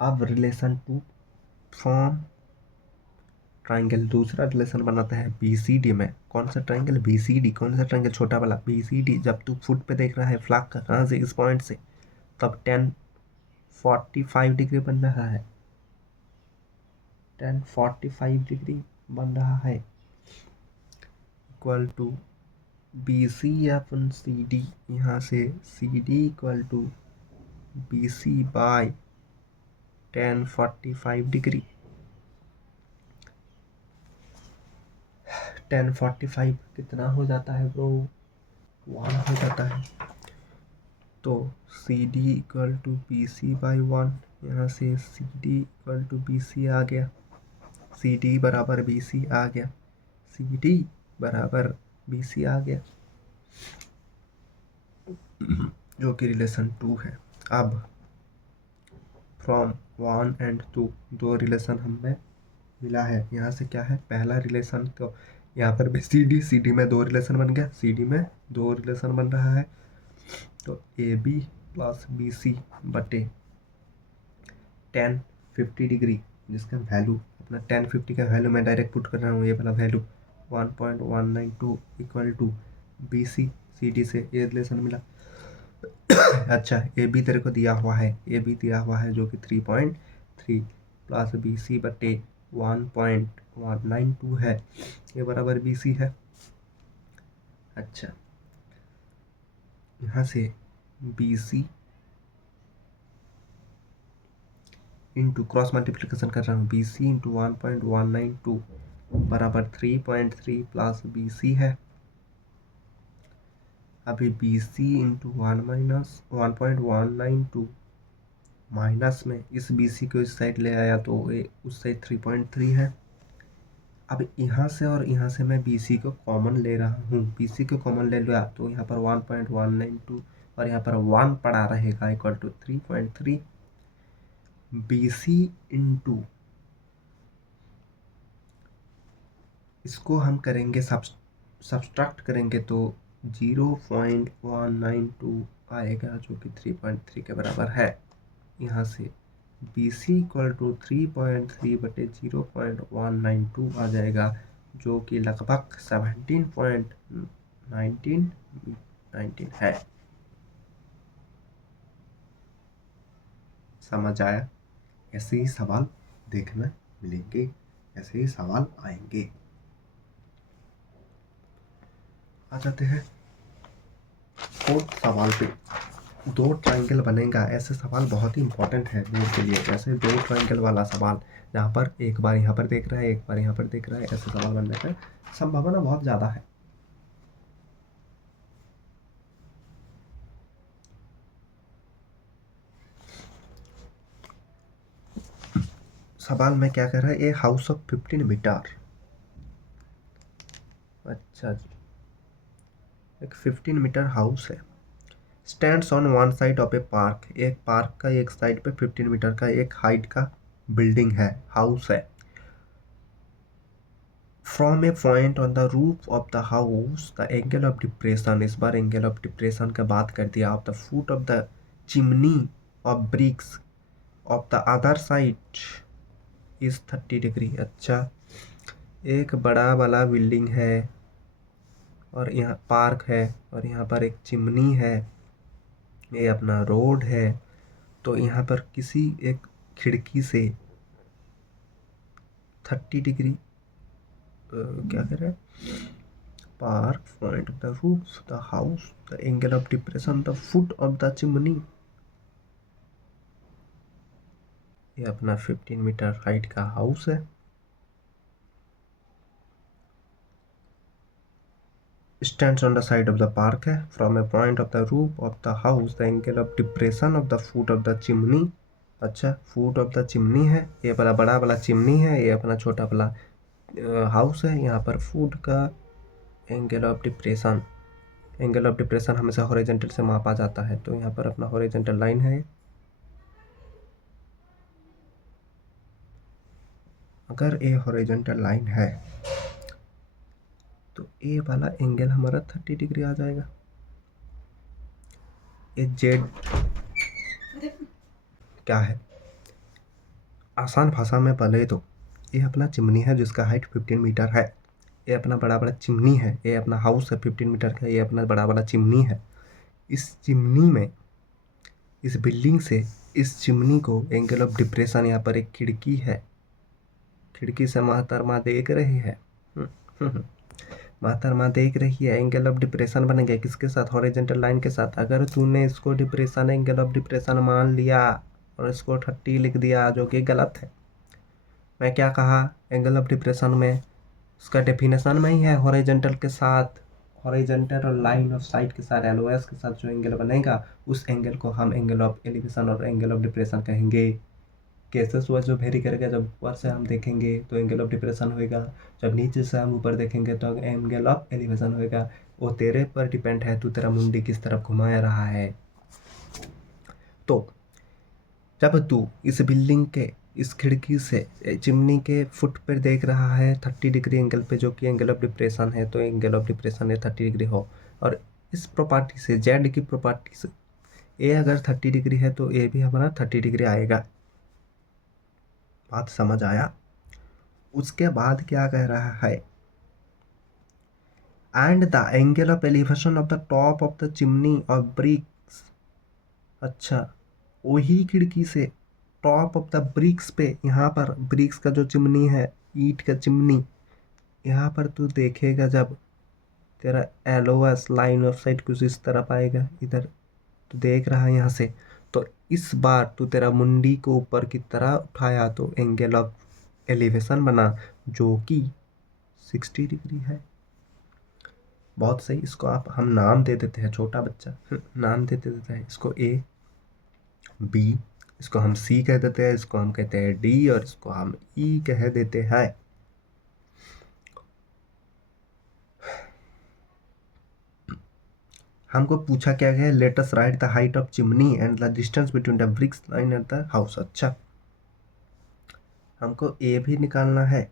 अब रिलेशन 2 फॉर्म ट्राइंगल, दूसरा रिलेशन बनाता है बी सी डी में। कौन सा ट्राइंगल? B C D. कौन सा ट्राइंगल? छोटा वाला बी सी डी। जब तू फुट पे देख रहा है फ्लैग का, कहाँ से? इस पॉइंट से, तब tan 45 डिग्री बन रहा है, tan 45 डिग्री बन रहा है, equal to B C upon C D. यहाँ से C D equal to B C by tan 45 degree. tan 45 कितना हो जाता है ब्रो? 1 हो जाता है। तो C D equal to B C by 1, यहाँ से C D equal to B C आ गया। सी डी बराबर बी सी आ गया, सी डी बराबर बी सी आ गया, जो कि रिलेशन 2 है। अब फ्रॉम 1 एंड 2 दो रिलेशन हमें मिला है। यहाँ से क्या है, पहला रिलेशन तो यहाँ पर भी सी डी में दो रिलेशन बन गया, सी डी में दो रिलेशन बन रहा है, तो A B plus B C बटे tan 50 डिग्री, जिसका वैल्यू अपना tan 50 का वैल्यू मैं डायरेक्ट पुट कर रहा हूँ, ये वाला value 1.192 equal to B C, C D से ये रिलेशन मिला। अच्छा, ए बी तेरे को दिया हुआ है, ए बी दिया हुआ है जो कि 3.3 प्लस बी सी बटे 1.192 है, ये बराबर बी सी है। अच्छा, यहाँ से B C into cross multiplication कर रहा हूँ, बी सी इंटू 1.192 बराबर 3.3 प्लस बी सी है। अभी बी सी इंटू 1.192 माइनस में इस बी सी को इस साइड ले आया तो ये उस साइड 3.3 है। अब यहाँ से और यहाँ से मैं बी सी को कॉमन ले रहा हूँ, बी सी को कॉमन ले लिया तो यहाँ पर 1.192 और यहाँ पर 1 पड़ा रहेगा equal to 3.3 B C into, इसको हम करेंगे सब्सट्रैक्ट करेंगे तो 0.192 आएगा जो कि 3.3 के बराबर है। यहाँ से बी सी इक्वल टू 3.3 बटे 0.192 आ जाएगा जो कि लगभग 17.19 है। समझ आया? ऐसे ही सवाल देखने मिलेंगे, ऐसे ही सवाल आएंगे। आ जाते हैं फोर्थ सवाल पे। दो ट्रायंगल बनेगा, ऐसे सवाल बहुत ही इंपॉर्टेंट है बोर्ड के लिए। जैसे दो ट्रायंगल वाला सवाल, जहाँ पर एक बार यहाँ पर देख रहा है, एक बार यहाँ पर देख रहा है, ऐसे सवाल बनने का संभावना बहुत ज़्यादा है। सवाल में क्या कर रहा है, ए हाउस ऑफ 15 मीटर, अच्छा जी, एक 15 मीटर हाउस है, stands on one side of A park, एक पार्क का एक साइड पे 15 मीटर का एक हाइट का बिल्डिंग है, हाउस है। From a point on the roof of the house the angle of depression, इस बार एंगल ऑफ डिप्रेशन का बात कर दिया, of the foot of the chimney of bricks of the other side is 30 degree. अच्छा, एक बड़ा वाला बिल्डिंग है और यहाँ पार्क है और यहाँ पर एक चिमनी है, ये अपना रोड है, तो यहाँ पर किसी एक खिड़की से 30 डिग्री क्या कर रहा है, park point of the roof the house the angle of depression the foot of the chimney, ये अपना 15 मीटर हाइट का हाउस है। Stands on the side of the park है, from a point of the roof of the house the angle of depression of the foot of the chimney. अच्छा, foot of the chimney है, ये वाला बड़ा वाला chimney है, ये अपना छोटा वाला हाउस है। यहाँ पर फुट का angle of depression, angle of depression हमेशा हॉरिजॉन्टल से मापा जाता है, तो यहाँ पर अपना हॉरिजॉन्टल लाइन है। अगर ये हॉरिजॉन्टल लाइन है तो ए वाला एंगल हमारा 30 डिग्री आ जाएगा। ये जेड क्या है, आसान भाषा में पहले तो ये अपना चिमनी है जिसका हाइट 15 मीटर है, ये अपना बड़ा बड़ा चिमनी है, ये अपना हाउस है 15 मीटर का, ये अपना बड़ा बड़ा चिमनी है। इस चिमनी में, इस बिल्डिंग से इस चिमनी को एंगल ऑफ डिप्रेशन, यहाँ पर एक खिड़की है, खिड़की से महतरमा देख रही है, महतरमा देख रही है, एंगल ऑफ डिप्रेशन बन गया किसके साथ, हॉरिजॉन्टल लाइन के साथ। अगर तूने इसको डिप्रेशन, एंगल ऑफ डिप्रेशन मान लिया और इसको 30 लिख दिया, जो कि गलत है। मैं क्या कहा, एंगल ऑफ डिप्रेशन में उसका डेफिनेशन में ही है हॉरिजॉन्टल के साथ, हॉरिजॉन्टल और लाइन ऑफ साइट के साथ, एलओएस के साथ जो एंगल बनेगा उस एंगल को हम एंगल ऑफ एलिवेशन और एंगल ऑफ डिप्रेशन कहेंगे। केसेस वाइज जो वेरी करेगा। जब ऊपर से हम देखेंगे तो एंगल ऑफ डिप्रेशन होएगा, जब नीचे से हम ऊपर देखेंगे तो एंगल ऑफ एलिवेशन होएगा। वो तेरे पर डिपेंड है, तू तेरा मुंडी किस तरफ घुमा रहा है। तो जब तू इस बिल्डिंग के इस खिड़की से चिमनी के फुट पर देख रहा है 30 डिग्री एंगल पे, जो कि एंगल ऑफ डिप्रेशन है, तो एंगल ऑफ डिप्रेशन है 30 डिग्री हो। और इस प्रॉपर्टी से, जेड की प्रॉपर्टी से, ए अगर 30 डिग्री है तो ए भी हमारा 30 डिग्री आएगा। बात समझ आया? उसके बाद क्या कह रहा है, and the angle of elevation of the top of the chimney of BRICS. अच्छा, वही खिड़की से टॉप ऑफ द ब्रिक्स पे, यहाँ पर ब्रिक्स का जो चिमनी है, ईंट का चिमनी, यहाँ पर तू देखेगा जब तेरा एलोएस लाइन ऑफ साइट कुछ इस तरफ आएगा, इधर तू देख रहा है यहाँ से, तो इस बार तू तेरा मुंडी को ऊपर की तरह उठाया तो एंगल ऑफ एलिवेशन बना, जो कि 60 डिग्री है। बहुत सही। इसको आप हम नाम दे देते हैं, छोटा बच्चा नाम दे देता है इसको ए, बी, इसको हम सी कह देते हैं, इसको हम कहते हैं डी, और इसको हम ई कह देते हैं। हमको पूछा क्या गया, let us write the height of chimney and the distance between the bricks line at the house. अच्छा, हमको ए भी निकालना है,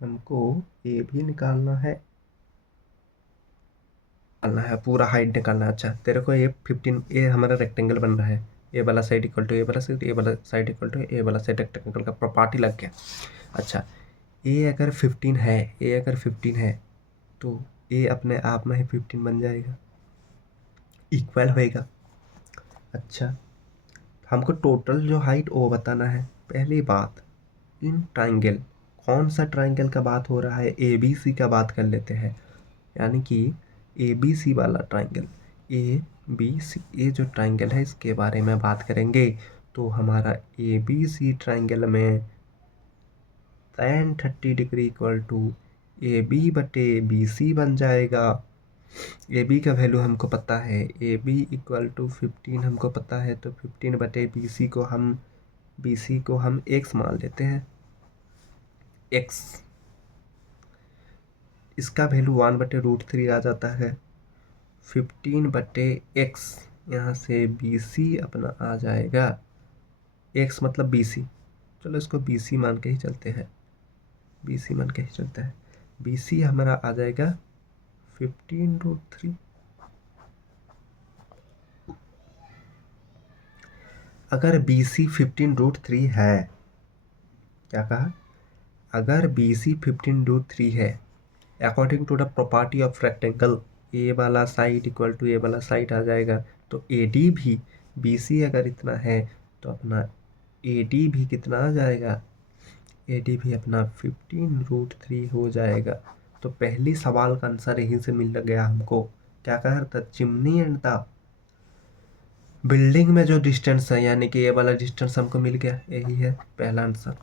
हमको ए भी निकालना है, पूरा हाइट निकालना है। अच्छा, तेरे को ये 15, ए हमारा रेक्टेंगल बन रहा है, ए वाला साइड इक्वल टू ए वाला साइड, ए वाला साइड इक्वल टू ए वाला साइड, रेक्टेंगल का प्रॉपर्टी लग गया। अच्छा, ए अगर 15 है, ए अगर 15 है तो ए अपने आप में ही 15 बन जाएगा, इक्वल होएगा। अच्छा, हमको टोटल जो हाइट वो बताना है। पहली बात, इन ट्राइंगल, कौन सा ट्राइंगल का बात हो रहा है, ए बी सी का बात कर लेते हैं, यानी कि ए बी सी वाला ट्राइंगल, ए बी सी, ये जो ट्राइंगल है इसके बारे में बात करेंगे। तो हमारा ए बी सी ट्राइंगल में tan 30 degree equal to A B बटे बी सी बन जाएगा। ए बी का वैल्यू हमको पता है, ए बी इक्वल टू 15 हमको पता है, तो 15 बटे बी सी को हम x मान लेते हैं, x, इसका वैल्यू 1/√3 आ जाता है। 15 बटे x, यहाँ से बी सी अपना आ जाएगा, x मतलब बी सी, चलो इसको बी सी मान के ही चलते हैं, बी सी मान के ही चलता है। बी सी हमारा आ जाएगा 15√3। अगर बी सी 15√3 है, क्या कहा, अगर बी सी 15√3 है, according to the property of rectangle, A वाला साइड इक्वल टू ए वाला साइड आ जाएगा, तो ए डी भी, बी सी अगर इतना है तो अपना ए डी भी कितना आ जाएगा, ए डी भी अपना 15√3 हो जाएगा। तो पहली सवाल का आंसर यहीं से मिल गया हमको। क्या कहा था, चिमनी एंड द बिल्डिंग में जो डिस्टेंस है, यानी कि ये वाला डिस्टेंस हमको मिल गया, यही है पहला आंसर।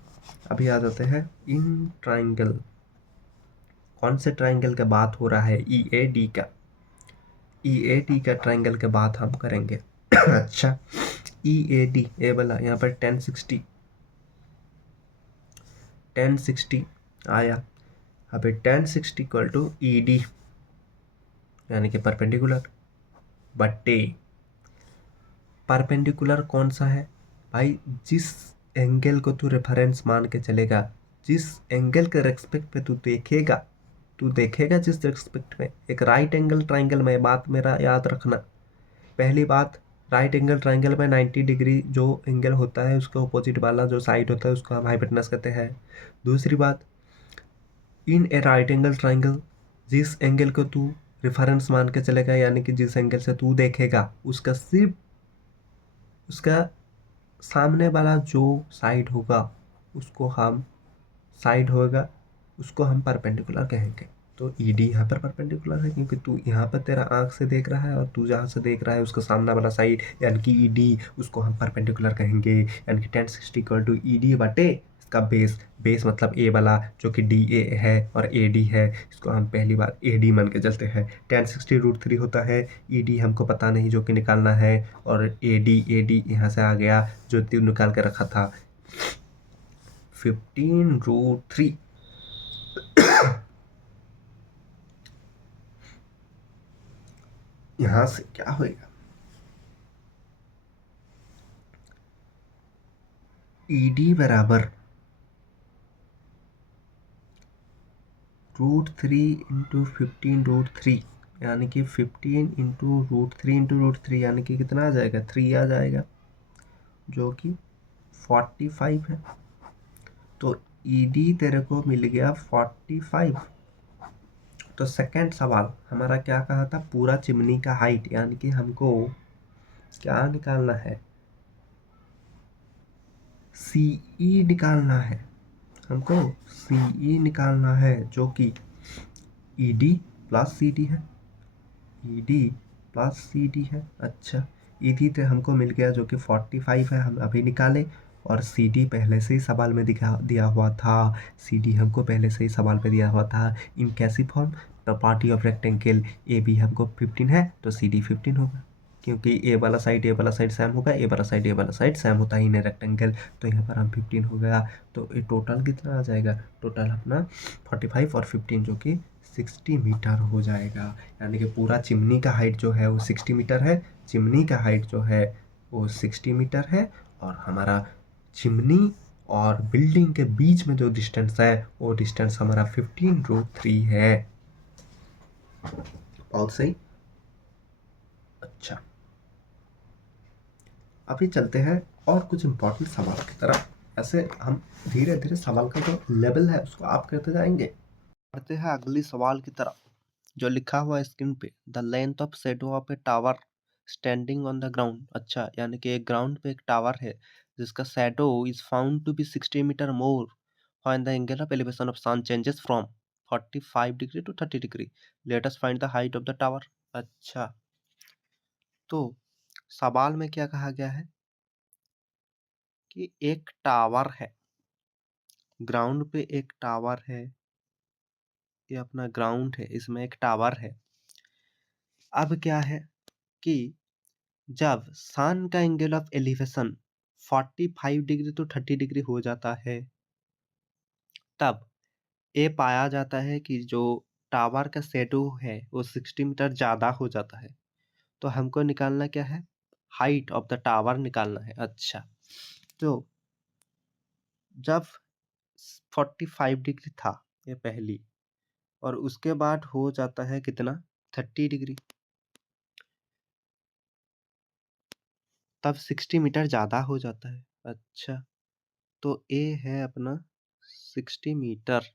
अभी आ जाते हैं इन ट्राइंगल, कौन से ट्राइंगल का बात हो रहा है, ई ए डी का, ई ए डी का ट्राइंगल के बात हम करेंगे। अच्छा, ई ए डी, ए वाला यहाँ पर 1060 आया। अभी 1060 इक्वल टू ई डी, यानी कि परपेंडिकुलर, बटे परपेंडिकुलर कौन सा है भाई, जिस एंगल को तू रेफरेंस मान के चलेगा, जिस एंगल के रेस्पेक्ट पे तू देखेगा जिस रेस्पेक्ट में, एक राइट एंगल ट्राइंगल में, बात मेरा याद रखना। पहली बात, राइट एंगल ट्राइंगल में 90 डिग्री जो एंगल होता है उसके अपोजिट वाला जो साइड होता है उसको हम हाइपोटेनस कहते हैं। दूसरी बात, इन ए राइट एंगल ट्राइंगल, जिस एंगल को तू रेफरेंस मान के चलेगा, यानी कि जिस एंगल से तू देखेगा उसका सिर्फ उसका सामने वाला जो साइड होगा उसको हम परपेंडिकुलर कहेंगे। तो ई डी यहाँ पर परपेंडिकुलर है, क्योंकि तू यहाँ पर तेरा आँख से देख रहा है और तू जहाँ से देख रहा है उसका सामने वाला साइड, यानी कि ई डी, उसको हम परपेंडिकुलर कहेंगे, यानी कि 1060 इक्वल टू ई डी बटे का बेस, बेस मतलब ए वाला जो कि डी ए है और ए डी है, इसको हम पहली बार ए डी मान के चलते हैं। 1060√3 होता है, ई डी हमको पता नहीं जो कि निकालना है, और ए डी यहाँ से आ गया जो निकाल के रखा था 15√3। यहाँ से क्या होगा, ई डी बराबर √3 इंटू 15√3, यानी कि 15 इंटू √3 यानी कि कितना आ जाएगा, 3 आ जाएगा, जो कि 45 है। तो ई डी तेरे को मिल गया 45। तो सेकंड सवाल हमारा क्या कहा था, पूरा चिमनी का हाइट, यानी कि हमको क्या निकालना है, सीई निकालना है, हमको सीई निकालना है, जो कि ईडी प्लस सी डी है, ईडी प्लस सी डी है। अच्छा, ईडी तो हमको मिल गया जो कि 45 है, हम अभी निकाले, और सी डी पहले से ही सवाल में दिया हुआ था, सी डी हमको पहले से ही सवाल में दिया हुआ था इन कैसी form, the party of rectangle A B हमको 15 है, तो सी डी 15 होगा, क्योंकि ए वाला साइड सेम होगा, ए वाला साइड सेम होता ही नहीं रेक्टेंगल, तो यहाँ पर हम 15 हो गया। तो ये टोटल कितना आ जाएगा, टोटल अपना 45 और 15 जो कि 60 मीटर हो जाएगा, यानी कि पूरा चिमनी का हाइट जो है वो 60 मीटर है, चिमनी का हाइट जो है वो 60 मीटर है, और हमारा चिमनी और बिल्डिंग के बीच में जो डिस्टेंस है वो डिस्टेंस हमारा 15√3 है। बहुत सही। अच्छा, अभी चलते हैं और कुछ इंपॉर्टेंट सवाल की तरफ, ऐसे हम धीरे धीरे सवाल का जो लेवल है उसको आप करते जाएंगे। बढ़ते हैं अगली सवाल की तरफ, जो लिखा हुआ है स्क्रीन पे, the length of shadow of A tower standing on the ground. अच्छा, यानी कि एक ग्राउंड पे एक टावर है जिसका shadow is found to be 60 meter more when the angle of elevation of sun changes from 45 degree to 30 degree, let us find the height of the tower. अच्छा, तो सवाल में क्या कहा गया है कि एक टावर है, ग्राउंड पे एक टावर है, ये अपना ग्राउंड है, इसमें एक टावर है। अब क्या है कि जब सन का angle of elevation 45 degree to 30 degree हो जाता है, तब ये पाया जाता है कि जो टावर का शेडो है वो 60 मीटर ज़्यादा हो जाता है। तो हमको निकालना क्या है, हाइट ऑफ द टावर निकालना है। अच्छा, तो जब 45 डिग्री था ये पहली, और उसके बाद हो जाता है कितना, 30 डिग्री, तब 60 मीटर ज़्यादा हो जाता है। अच्छा, तो ए है अपना 60 मीटर,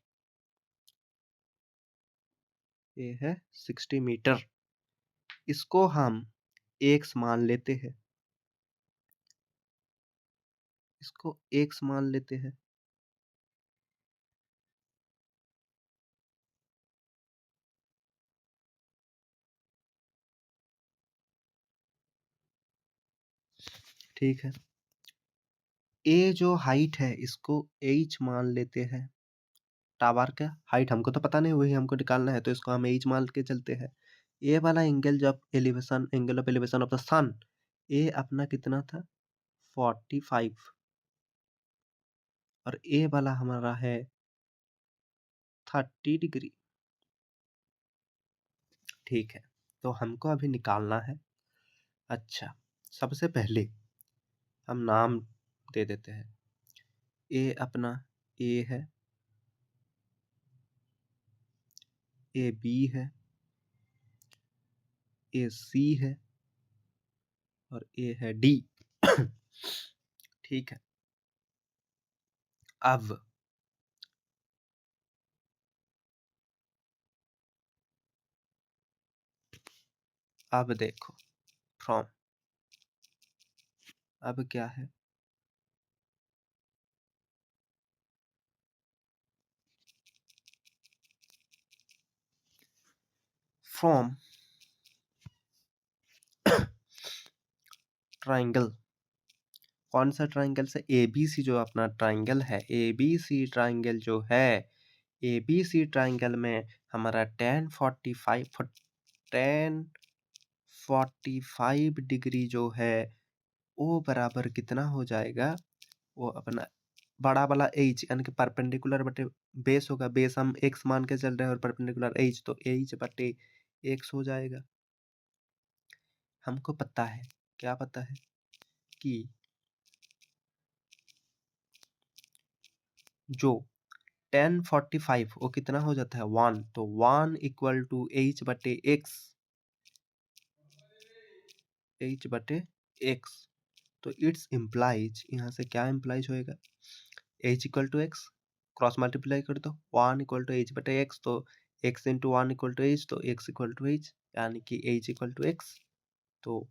ये है 60 मीटर, इसको हम एक्स मान लेते हैं, इसको एक्स मान लेते हैं। ठीक है, ए जो हाइट है इसको एच मान लेते हैं, टावर का हाइट हमको तो पता नहीं, वही हमको निकालना है, तो इसको हम एच मान के चलते हैं। ए वाला एंगल जब elevation, angle of elevation of the sun, A अपना कितना था 45, और ए वाला हमारा है 30 डिग्री। ठीक है, तो हमको अभी निकालना है। अच्छा, सबसे पहले हम नाम दे देते हैं, ए अपना ए है, ए बी है, ए सी है, और ए है डी। ठीक है, अब देखो फ्रॉम, अब क्या है, फ्रॉम ट्राइंगल कौन सा ट्राइंगल से? ABC जो अपना ट्राइंगल है, ABC ट्राइंगल जो है, ABC ट्राइंगल में हमारा टेन 45 डिग्री जो है वो बराबर कितना हो जाएगा? वो अपना बड़ा वाला एच यानी कि परपेंडिकुलर बटे बेस होगा, बेस हम एक्स मान के चल रहे हैं और परपेंडिकुलर एच, तो एच बटे एक्स हो जाएगा। हमको पता है, क्या पता है कि जो 1045 वो कितना हो जाता है? 1, तो 1 इक्वल टू एच बटे एक्स, एच बटे एक्स। तो इट्स इम्प्लाइज, यहाँ से क्या इम्प्लाइज होएगा? H equal to X, cross multiply कर दो, 1 इक्वल टू एच बटे एक्स, तो X into 1 equal to H, तो एक्स इक्वल टू एच, यानी कि एच इक्वल टू एक्स। तो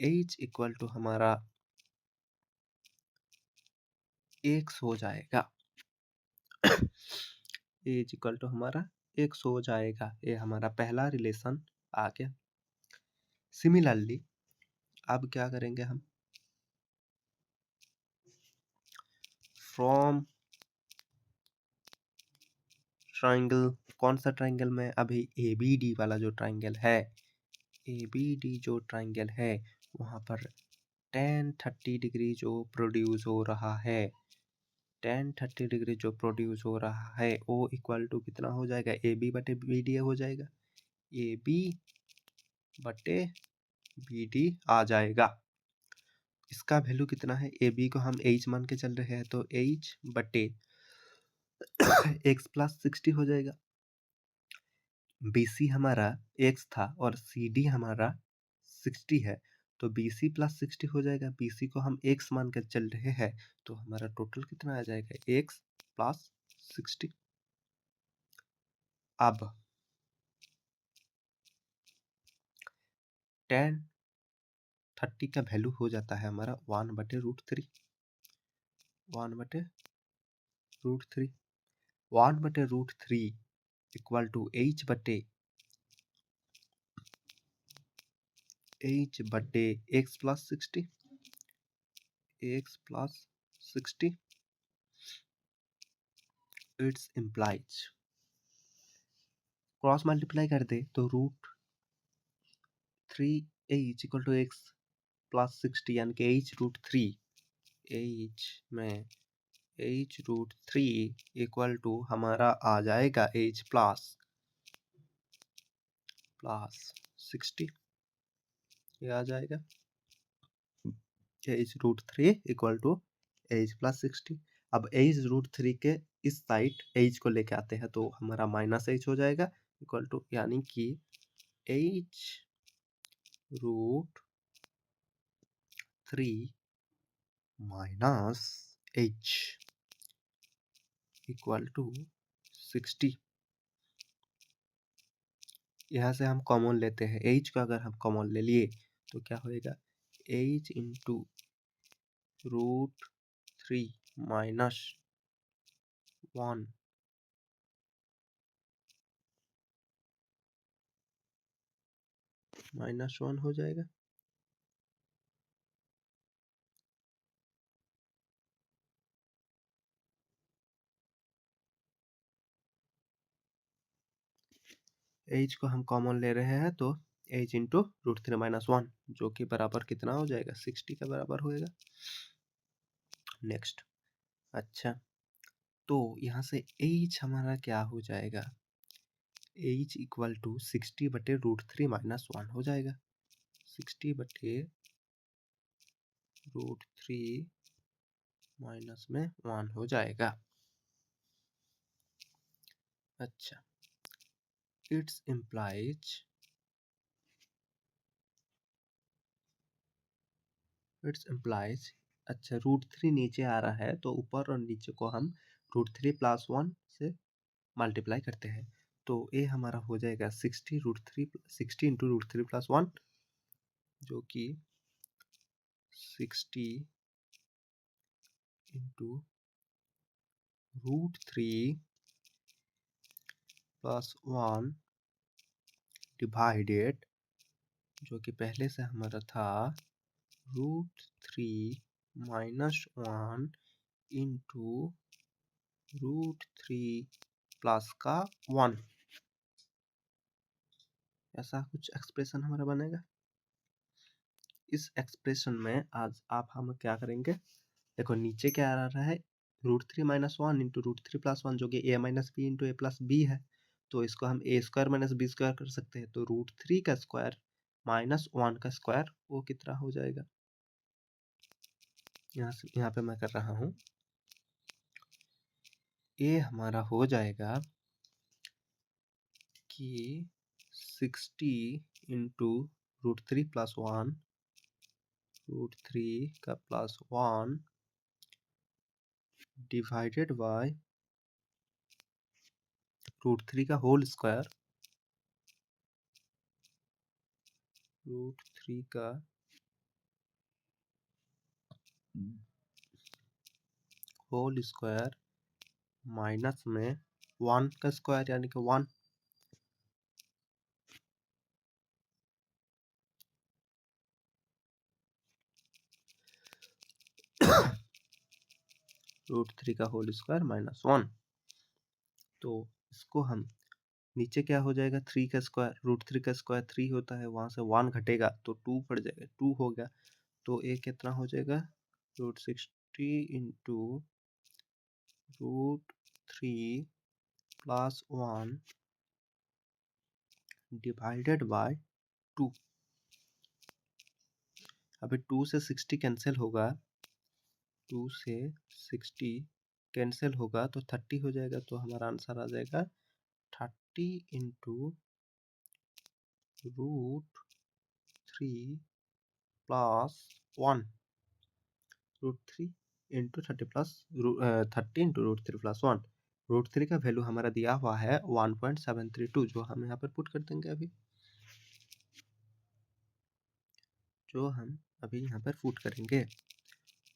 एच इक्वल टू हमारा एक्स हो जाएगा। एच इक्वल टू हमारा एक्स हो जाएगा। ये हमारा पहला रिलेशन आ गया। सिमिलरली अब क्या करेंगे हम? फ्रॉम ट्राइंगल, कौन सा ट्राइंगल में? अभी ABD वाला जो ट्राइंगल है, ABD जो ट्राइंगल है वहाँ पर tan 30 डिग्री जो प्रोड्यूस हो रहा है, tan 30 डिग्री जो प्रोड्यूस हो रहा है वो इक्वल टू कितना हो जाएगा? AB बटे BD हो जाएगा। AB बटे BD आ जाएगा। इसका वैल्यू कितना है? AB को हम H मान के चल रहे हैं, तो H बटे x प्लस 60 हो जाएगा। BC हमारा x था और CD हमारा 60 है, तो BC प्लस 60 हो जाएगा। BC को हम x मान कर चल रहे हैं, तो हमारा टोटल कितना आ जाएगा? x plus 60। अब tan 30 का वैल्यू हो जाता है हमारा 1 बटे रूट 3, 1 बटे रूट 3, 1 बटे रूट 3 इक्वल टू h बटे x plus 60, x plus 60। It's implies, cross multiply कर दे तो root 3h equal to x plus 60, यानी कि h रूट 3, h में h रूट 3 इक्वल टू हमारा आ जाएगा h प्लस 60, ये आ जाएगा h root 3 equal to h plus 60। अब h रूट 3 के इस साइड h को लेके आते हैं तो हमारा माइनस h हो जाएगा, इक्वल टू यानी कि h root 3 minus h equal to 60। यहाँ से हम कॉमन लेते हैं, h का अगर हम कॉमन ले लिए तो क्या होएगा? h इंटू रूट 3 माइनस 1 हो जाएगा। h को हम कॉमन ले रहे हैं तो h इंटू रूट 3 माइनस 1 जो कि बराबर कितना हो जाएगा? 60 का बराबर होएगा। नेक्स्ट, अच्छा तो यहाँ से h हमारा क्या हो जाएगा? h इक्वल टू 60 बटे रूट 3 माइनस 1 हो जाएगा। 60 बटे रूट 3 माइनस में 1 हो जाएगा। अच्छा, इट्स इम्प्लाइज अच्छा रूट 3 नीचे आ रहा है तो ऊपर और नीचे को हम रूट 3 प्लस 1 से मल्टीप्लाई करते हैं, तो ये हमारा हो जाएगा 60 इंटू रूट 3 प्लस 1 जो कि 60 इंटू रूट 3 प्लस 1 डिवाइडेड जो कि पहले से हमारा था रूट 3 -1 इंटू √3 प्लस का 1, ऐसा कुछ एक्सप्रेशन हमारा बनेगा। इस एक्सप्रेशन में आज आप हम क्या करेंगे, देखो नीचे क्या आ रहा है, √3 - 1 इंटू √3 + 1 जो कि a - b into a + b है, तो इसको हम a² - b² कर सकते हैं। तो √3 का स्क्वायर -1 का स्क्वायर वो कितना हो जाएगा, यहाँ पे मैं कर रहा हूँ, ये हमारा हो जाएगा कि 60 इंटू √3 + 1, √3 का +1 डिवाइडेड बाय √3 का होल स्क्वायर, √3 का होल स्क्वायर माइनस में 1 का स्क्वायर यानी कि 1, √3 का होल स्क्वायर -1। तो इसको हम नीचे क्या हो जाएगा, 3 का स्क्वायर, √3 का स्क्वायर 3 होता है, वहां से 1 घटेगा तो 2 पड़ जाएगा, 2 हो गया। तो ये कितना हो जाएगा, √60 इंटू √3 + 1 डिवाइडेड बाय 2। अभी 2 से 60 कैंसिल होगा, 2 से 60 कैंसिल होगा तो 30 हो जाएगा। तो हमारा आंसर आ जाएगा 30 इंटू √3 + 1, √3 इंटू 30 इंटू √3 + 1। √3 का वैल्यू हमारा दिया हुआ है 1.732, जो हम यहाँ पर पुट कर देंगे अभी, जो हम अभी यहाँ पर पुट करेंगे,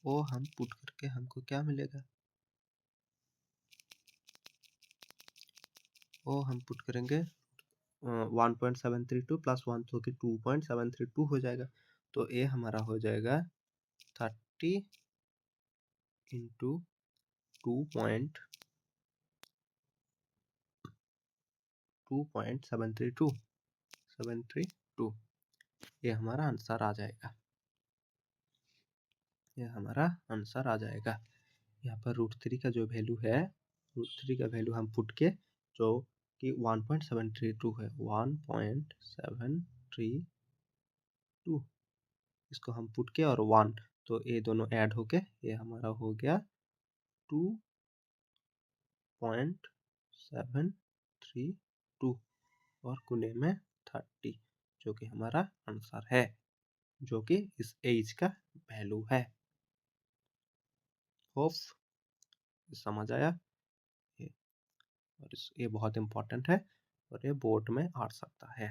वो हम पुट करके हमको क्या मिलेगा, वो हम पुट करेंगे 1.732 + 1 तो कि 2.732 हो जाएगा। तो ये हमारा हो जाएगा 30 इंटू 2.732, ये हमारा आंसर आ जाएगा, ये हमारा आंसर आ जाएगा। यहाँ पर √3 का जो वैल्यू है, √3 का वैल्यू हम पुट के, जो कि 1.732 है, 1.732, इसको हम पुट के और 1, तो ये दोनों ऐड होके ये हमारा हो गया 2.732 और गुने में 30, जो कि हमारा आंसर है, जो कि इस एज का वैल्यू है। होप समझ आया ये, और ये बहुत इंपॉर्टेंट है और ये बोर्ड में आ सकता है।